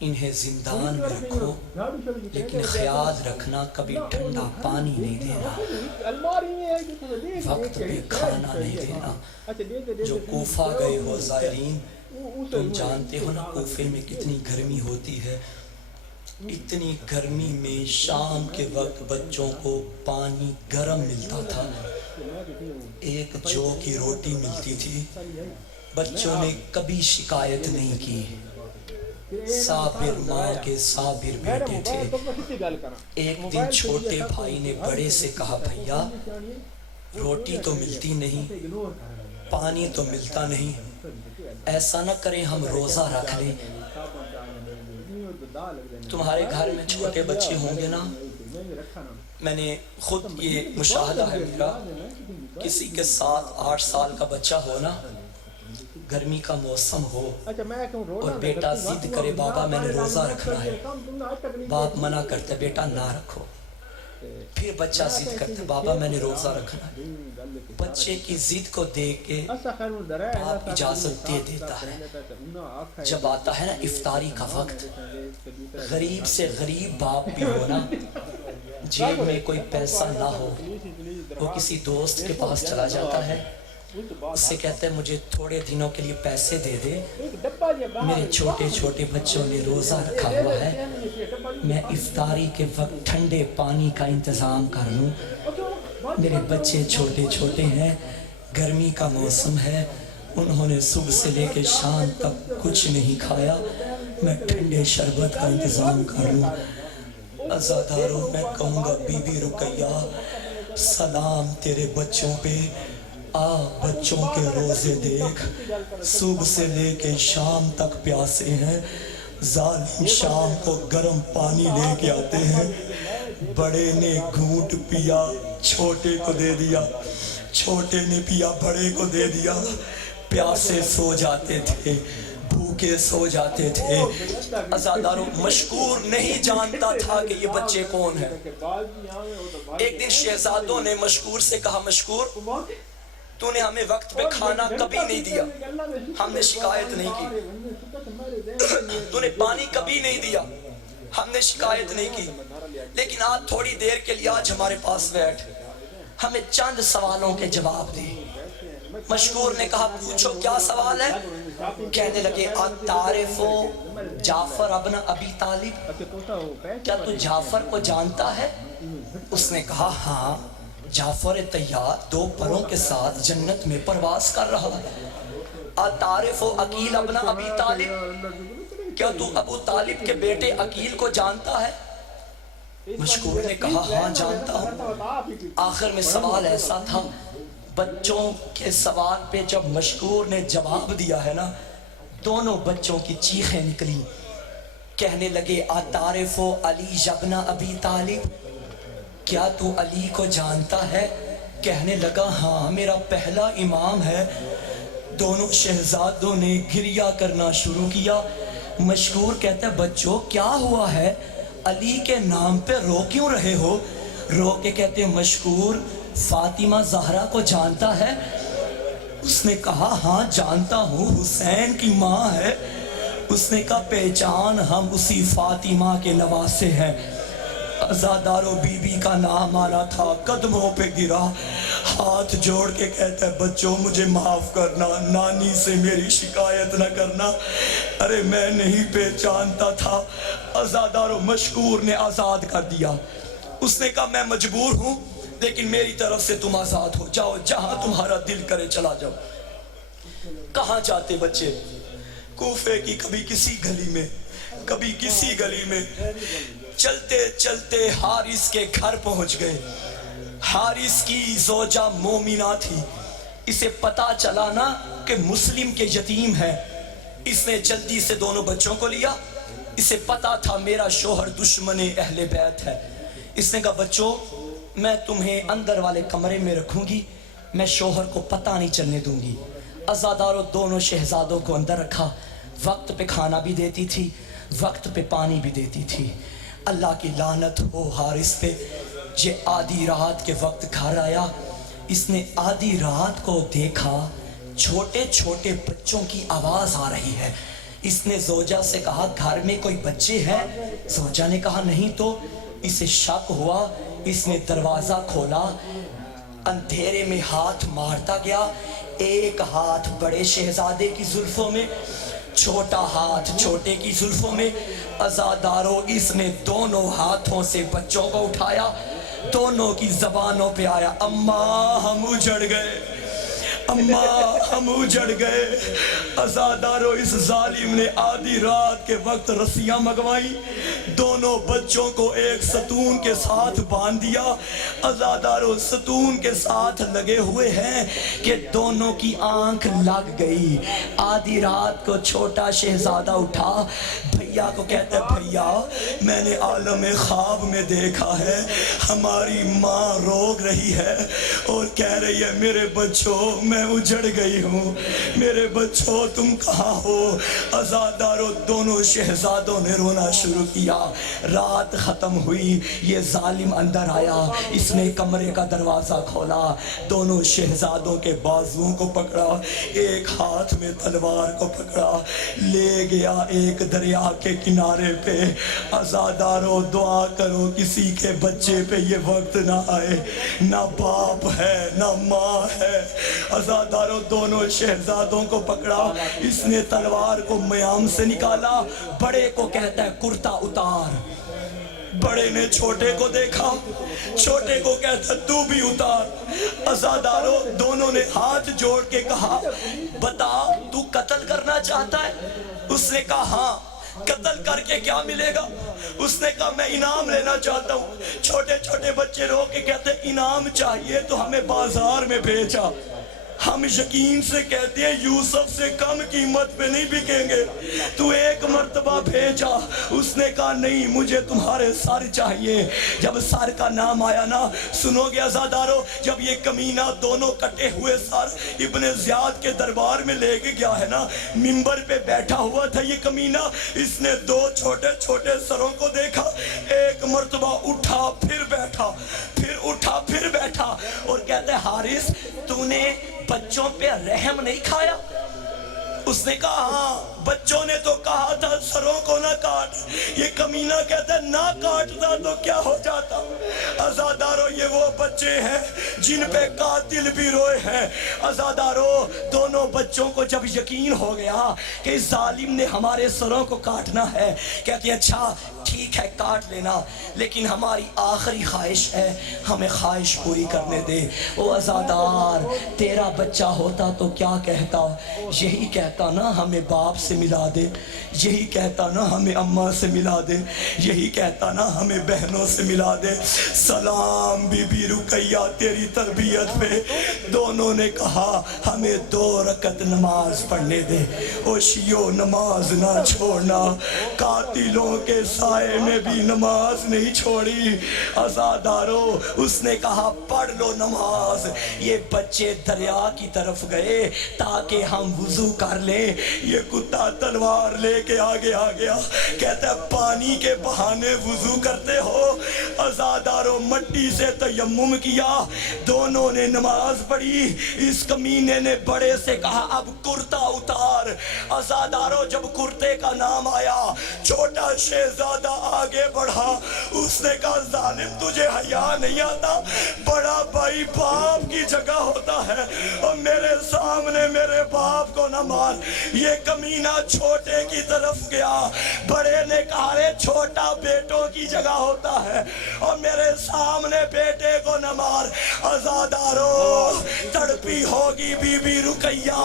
انہیں زندان میں رکھو, لیکن خیال رکھنا کبھی ٹھنڈا پانی نہیں دینا, وقت پہ کھانا نہیں دینا. جو کوفہ گئے ہو زائرین, تم جانتے ہو نا کوفے میں کتنی گرمی ہوتی ہے. اتنی گرمی میں شام کے وقت بچوں کو پانی گرم ملتا تھا, 1 جو کی روٹی ملتی تھی. بچوں نے کبھی شکایت نہیں کی, صابر ماں کے صابر بیٹے تھے. ایک دن چھوٹے بھائی نے بڑے سے کہا بھیا روٹی تو ملتی نہیں, پانی تو ملتا نہیں, ایسا نہ کریں ہم روزہ رکھ لیں. تمہارے گھر میں چھوٹے بچے ہوں گے نا, میں نے خود یہ مشاہدہ ہے میرا, کسی کے 7-8 سال کا بچہ ہو نا, گرمی کا موسم ہو اور بیٹا ضد کرے بابا میں نے روزہ رکھنا ہے, باپ منع کرتے بیٹا نہ رکھو, پھر بچہ ضد کرتا بابا میں نے روزہ رکھنا ہے. بچے کی ضد کو دیکھ کے باپ اجازت دے دیتا ہے. جب آتا ہے نا افطاری کا وقت, غریب سے غریب باپ بھی ہونا, جیب میں کوئی پیسہ نہ ہو, وہ کسی دوست کے پاس چلا جاتا ہے, اس سے کہتے ہیں مجھے تھوڑے دنوں کے لیے پیسے دے دے, میرے چھوٹے چھوٹے بچوں نے روزہ رکھا ہوا ہے, میں افطاری کے وقت ٹھنڈے پانی کا انتظام کر لوں. میرے بچے چھوٹے چھوٹے ہیں, گرمی کا موسم ہے, انہوں نے صبح سے لے کے شام تک کچھ نہیں کھایا, میں ٹھنڈے شربت کا انتظام کر لوں. عزاداروں میں کہوں گا بی بی رقیہ سلام تیرے بچوں پہ, آ بچوں کے روزے دیکھ, صبح سے لے کے شام تک پیاسے ہیں, ظالم شام کو گرم پانی لے کے آتے ہیں, بڑے نے گھونٹ پیا چھوٹے کو دے دیا, چھوٹے نے پیا بڑے کو دے دیا، پیاسے سو جاتے تھے، بھوکے سو جاتے تھے۔ عزادارو مشکور نہیں جانتا تھا کہ یہ بچے کون ہیں۔ ایک دن شہزادوں نے مشکور سے کہا، مشکور تو نے ہمیں وقت پہ کھانا کبھی نہیں دیا، ہم نے شکایت نہیں کی، تو نے پانی کبھی نہیں دیا، ہم نے شکایت نہیں کی، لیکن آج تھوڑی دیر کے لیے آج ہمارے پاس بیٹھ، ہمیں چند سوالوں کے جواب دے۔ مشکور نے کہا پوچھو کیا سوال ہے؟ کہنے لگے تعرف جعفر ابن ابی طالب، کیا تو جعفر کو جانتا ہے؟ اس نے کہا ہاں، جعفر طیار 2 پروں کے ساتھ جنت میں پرواز کر رہا ہے۔ تعرف عقیل ابن ابی طالب، کیا تو ابو طالب کے بیٹے عقیل کو جانتا ہے؟ مشکور نے کہا ہاں جانتا ہوں۔ آخر میں سوال ایسا تھا، بچوں کے سوال پہ جب مشکور نے جواب دیا ہے نا، دونوں بچوں کی چیخیں نکلی، کہنے لگے تعرف علی ابن ابی طالب، کیا تو علی کو جانتا ہے؟ کہنے لگا ہاں میرا پہلا امام ہے۔ دونوں شہزادوں نے گریہ کرنا شروع کیا۔ مشکور کہتا ہے بچوں کیا ہوا ہے؟ علی کے نام پہ رو کیوں رہے ہو؟ رو کے کہتے ہیں مشکور فاطمہ زہرا کو جانتا ہے؟ اس نے کہا ہاں جانتا ہوں، حسین کی ماں ہے۔ اس نے کہا پہچان، ہم اسی فاطمہ کے نواسے ہیں۔ عزادارو بی بی کا نام آنا تھا، قدموں پہ گرا، ہاتھ جوڑ کے کہتا ہے بچوں مجھے معاف کرنا، نانی سے میری شکایت نہ کرنا، ارے میں نہیں پہچانتا تھا۔ عزادارو مشکور نے آزاد کر دیا۔ اس نے کہا میں مجبور ہوں لیکن میری طرف سے تم آزاد ہو جاؤ، جہاں تمہارا دل کرے چلا جاؤ۔ کہاں جاتے بچے؟ کوفے کی کبھی کسی گلی میں، کبھی کسی گلی میں، چلتے چلتے حارث کے گھر پہنچ گئے۔ حارث کی زوجہ مومنہ تھی، اسے پتا چلا نا کہ مسلم کے یتیم ہے، اس نے جلدی سے دونوں بچوں کو لیا۔ اسے پتا تھا میرا شوہر دشمن اہل بیت ہے۔ اس نے کہا بچوں میں تمہیں اندر والے کمرے میں رکھوں گی، میں شوہر کو پتہ نہیں چلنے دوں گی۔ عزادارو دونوں شہزادوں کو اندر رکھا، وقت پہ کھانا بھی دیتی تھی، وقت پہ پانی بھی دیتی تھی۔ اللہ کی لعنت ہو حارث پہ، یہ آدھی رات کے وقت گھر آیا، اس نے آدھی رات کو دیکھا چھوٹے چھوٹے بچوں کی آواز آ رہی ہے۔ اس نے زوجہ سے کہا گھر میں کوئی بچے ہیں؟ زوجہ نے کہا نہیں تو۔ اسے شک ہوا، اس نے دروازہ کھولا، اندھیرے میں ہاتھ مارتا گیا، ایک ہاتھ بڑے شہزادے کی زلفوں میں، چھوٹا ہاتھ چھوٹے کی زلفوں میں۔ عزادارو اس نے دونوں ہاتھوں سے بچوں کو اٹھایا، دونوں کی زبانوں پہ آیا اماں ہم اجڑ گئے، اماں ہم اجڑ گئے۔ عزادارو اس ظالم نے آدھی رات کے وقت رسیاں منگوائی، دونوں بچوں کو ایک ستون کے ساتھ باندھ دیا۔ عزادارو ستون کے ساتھ لگے ہوئے ہیں کہ دونوں کی آنکھ لگ گئی۔ آدھی رات کو چھوٹا شہزادہ اٹھا، بھیا کو کہتا ہے بھیا میں نے عالم خواب میں دیکھا ہے ہماری ماں روگ رہی ہے اور کہہ رہی ہے میرے بچوں میں اجڑ گئی ہوں، میرے بچوں تم کہاں ہو؟ عزادارو دونوں شہزادوں نے رونا شروع کیا۔ رات ختم ہوئی، یہ ظالم اندر آیا، اس نے کمرے کا دروازہ کھولا، دونوں شہزادوں کے بازوؤں کو پکڑا، ایک ہاتھ میں تلوار کو پکڑا، لے گیا ایک دریا کے کنارے پہ۔ عزادارو دعا کرو کسی کے بچے پہ یہ وقت نہ آئے، نہ باپ ہے نہ ماں ہے۔ عزادارو دونوں شہزادوں کو پکڑا، اس نے تلوار کو میام سے نکالا، بڑے کو کہتا ہے کرتا اتار۔ بڑے نے چھوٹے کو دیکھا، چھوٹے کو کہتا ہے تو بھی اتار۔ عزادارو دونوں نے ہاتھ جوڑ کے کہا بتا تو قتل کرنا چاہتا ہے؟ اس نے کہا ہاں۔ قتل کر کے کیا ملے گا؟ اس نے کہا میں انعام لینا چاہتا ہوں۔ چھوٹے چھوٹے بچے رو کے کہتے انعام چاہیے تو ہمیں بازار میں بھیجا، ہم یقین سے کہتے ہیں یوسف سے کم قیمت پہ نہیں بکیں گے، تو ایک مرتبہ بھیجا، اس نے کہا نہیں مجھے تمہارے سر چاہیے۔ جب سر کا نام آیا نا، سنو گے عزادارو، جب یہ کمینہ دونوں کٹے ہوئے سر ابن زیاد کے دربار میں لے کے گیا ہے نا، منبر پہ بیٹھا ہوا تھا یہ کمینہ، اس نے دو چھوٹے چھوٹے سروں کو دیکھا، ایک مرتبہ اٹھا پھر بیٹھا، پھر اٹھا پھر بیٹھا، اور کہتے ہیں حارث تو نے بچوں پہ رحم نہیں کھایا؟ اس نے کہا ہاں بچوں نے تو کہا تھا سروں کو نہ کاٹ، یہ کمینہ کہتا ہے نہ کاٹتا تو کیا ہو جاتا۔ عزادارو یہ وہ بچے ہیں جن پہ قاتل بھی روئے ہیں۔ عزادارو دونوں بچوں کو جب یقین ہو گیا کہ اس ظالم نے ہمارے سروں کو کاٹنا ہے، کہتے ہیں اچھا ٹھیک ہے کاٹ لینا، لیکن ہماری آخری خواہش ہے، ہمیں خواہش پوری کرنے دے۔ او عزادار تیرا بچہ ہوتا تو کیا کہتا؟ یہی کہتا نا ہمیں باپ سے ملا دے، یہی کہتا نا ہمیں اماں سے ملا دے، یہی کہتا نا ہمیں بہنوں سے ملا دے۔ سلام بی بی رقیہ تیری تربیت پہ۔ دونوں نے کہا ہمیں 2 رکعت نماز پڑھنے دے۔ او شیو نماز نہ چھوڑنا، قاتلوں کے سائے میں بھی نماز نہیں چھوڑی۔ عزادارو اس نے کہا پڑھ لو نماز۔ یہ بچے دریا کی طرف گئے تاکہ ہم وضو کر لیں، یہ کتا تلوار لے کے آگے آ گیا، کہتا ہے پانی کے بہانے وضو کرتے ہو؟ عزادارو مٹی سے تیمم کیا، دونوں نے نماز پڑھی۔ اس کمینے نے بڑے سے کہا اب کرتا اتار۔ عزادارو جب کرتے کا نام آیا، چھوٹا شہزادہ آگے بڑھا، اس نے کہا ظالم تجھے حیا نہیں آتا؟ بڑا بھائی باپ کی جگہ ہوتا ہے، اور میرے سامنے میرے باپ کو نہ مار۔ یہ کمینہ چھوٹے کی طرف گیا، بڑے نے کہا رے چھوٹا بیٹوں کی جگہ ہوتا ہے، اور میرے سامنے بیٹے کو نہ مار۔ عزادارو تڑپی ہوگی بی بی رقیہ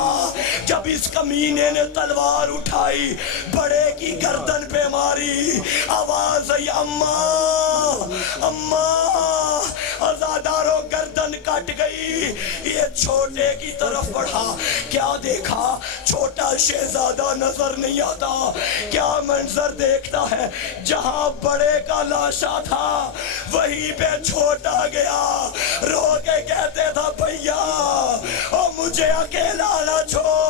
جب اس کمینے نے تلوار اٹھائی، بڑے کی گردن پہ ماری، آواز آئی اماں اماں۔ عزادارو گردن کٹ گئی، یہ چھوٹے کی طرف بڑھا، کیا دیکھا؟ چھوٹا شہزادہ نظر نہیں آتا، کیا منظر دیکھتا ہے؟ جہاں بڑے کا لاشا تھا وہیں پہ چھوٹا گیا، رو کے کہتے تھا بھیا او مجھے اکیلا نہ چھوڑ۔